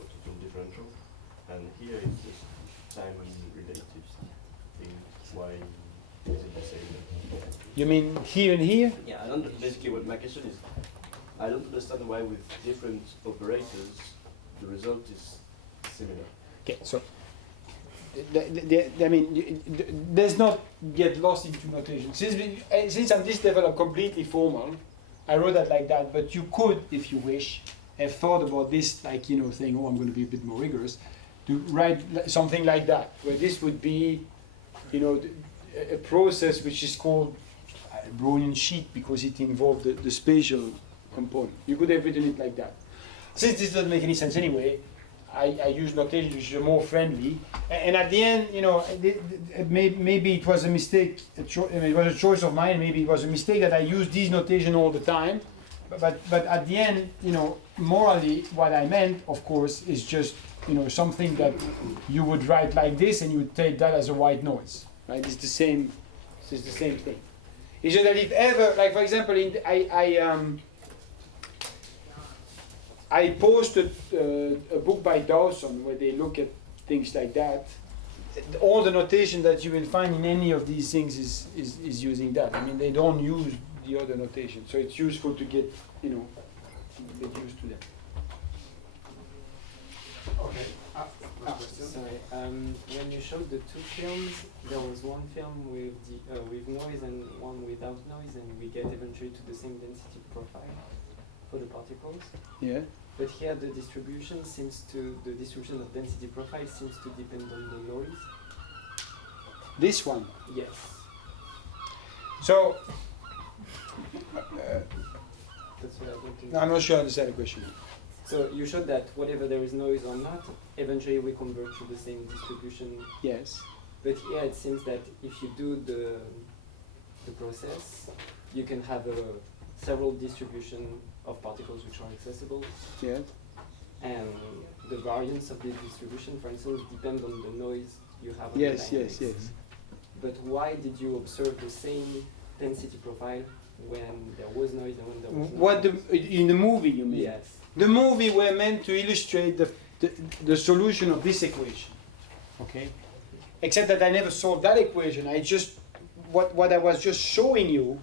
or total differential. And here it's just time related thing. Why is it the same? You mean here and here? Yeah, I don't. Basically, what my question is, I don't understand why with different operators the result is similar. Okay, so I mean, let's not get lost into notation. Since I'm this level of completely formal, I wrote that like that. But you could, if you wish, have thought about this, like saying, "Oh, I'm going to be a bit more rigorous." To write something like that, where this would be, a process which is called Brownian sheet because it involved the spatial component. You could have written it like that. Since this doesn't make any sense anyway, I use notation which is more friendly. And at the end, maybe it was a mistake. It was a choice of mine. Maybe it was a mistake that I used these notation all the time. But at the end, morally, what I meant, of course, is just something that you would write like this, and you would take that as a white noise, right? It's the same. It's the same thing. It's just that if ever, like for example, I posted a book by Dawson where they look at things like that. All the notation that you will find in any of these things is using that. I mean, they don't use the other notation, so it's useful to get get used to them. Okay. Sorry. When you showed the two films, there was one film with with noise and one without noise, and we get eventually to the same density profile for the particles. Yeah. But here the distribution of density profile seems to depend on the noise. This one. Yes. So. That's what I want to know. No, I'm not sure I understand the question. So you showed that whatever there is noise or not, eventually we convert to the same distribution. Yes. But here it seems that if you do the process, you can have several distribution of particles which are accessible. Yeah. And the variance of the distribution, for instance, depends on the noise you have on Yes, the yes, dynamics. yes. But why did you observe the same density profile when there was noise and when there was no noise? In the movie, you mean? Yes. The movie were meant to illustrate the solution of this equation. Okay? Except that I never solved that equation. I just what I was just showing you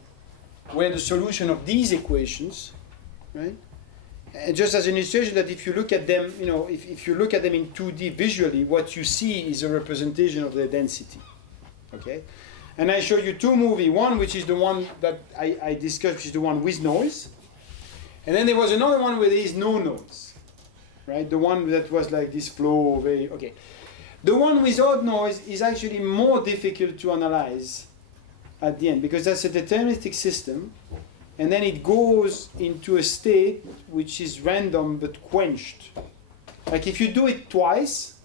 were the solution of these equations, right? And just as an illustration that if you look at them, if you look at them in 2D visually, what you see is a representation of their density. Okay? And I showed you two movies. One which is the one that I discussed, which is the one with noise. And then there was another one where there is no noise, right? The one that was like this flow, okay. The one without noise is actually more difficult to analyze at the end, because that's a deterministic system, and then it goes into a state which is random but quenched. Like if you do it twice,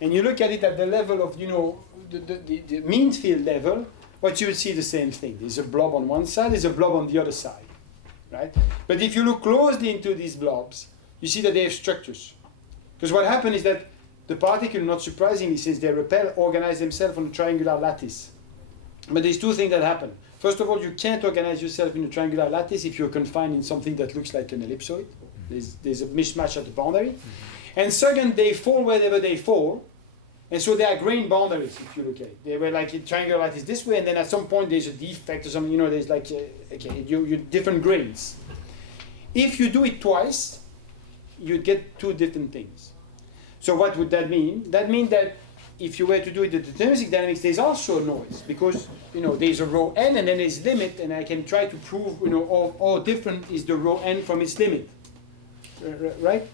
and you look at it at the level of, the mean field level, what you will see the same thing. There's a blob on one side, there's a blob on the other side, right? But if you look closely into these blobs, you see that they have structures. Because what happened is that the particle, not surprisingly, since they repel, organize themselves on a triangular lattice. But there's two things that happen. First of all, you can't organize yourself in a triangular lattice if you're confined in something that looks like an ellipsoid. There's a mismatch at the boundary. And second, they fall wherever they fall. And so they are grain boundaries, if you look at it. They were like a triangular lattice this way, and then at some point there's a defect or something, there's like, you different grains. If you do it twice, you get two different things. So what would that mean? That means that if you were to do it in deterministic dynamics, there's also a noise, because there's a rho n and then there's limit, and I can try to prove how different is the rho n from its limit, right?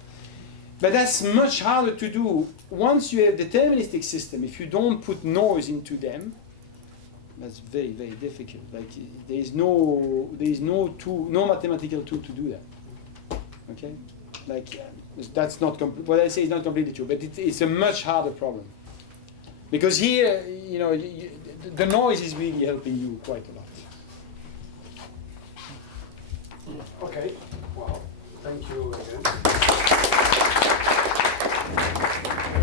But that's much harder to do once you have deterministic system. If you don't put noise into them, that's very, very difficult. Like there's no mathematical tool to do that. Okay, like that's not what I say is not completely true, but it's a much harder problem. Because here, the noise is really helping you quite a lot. Okay, well, thank you again.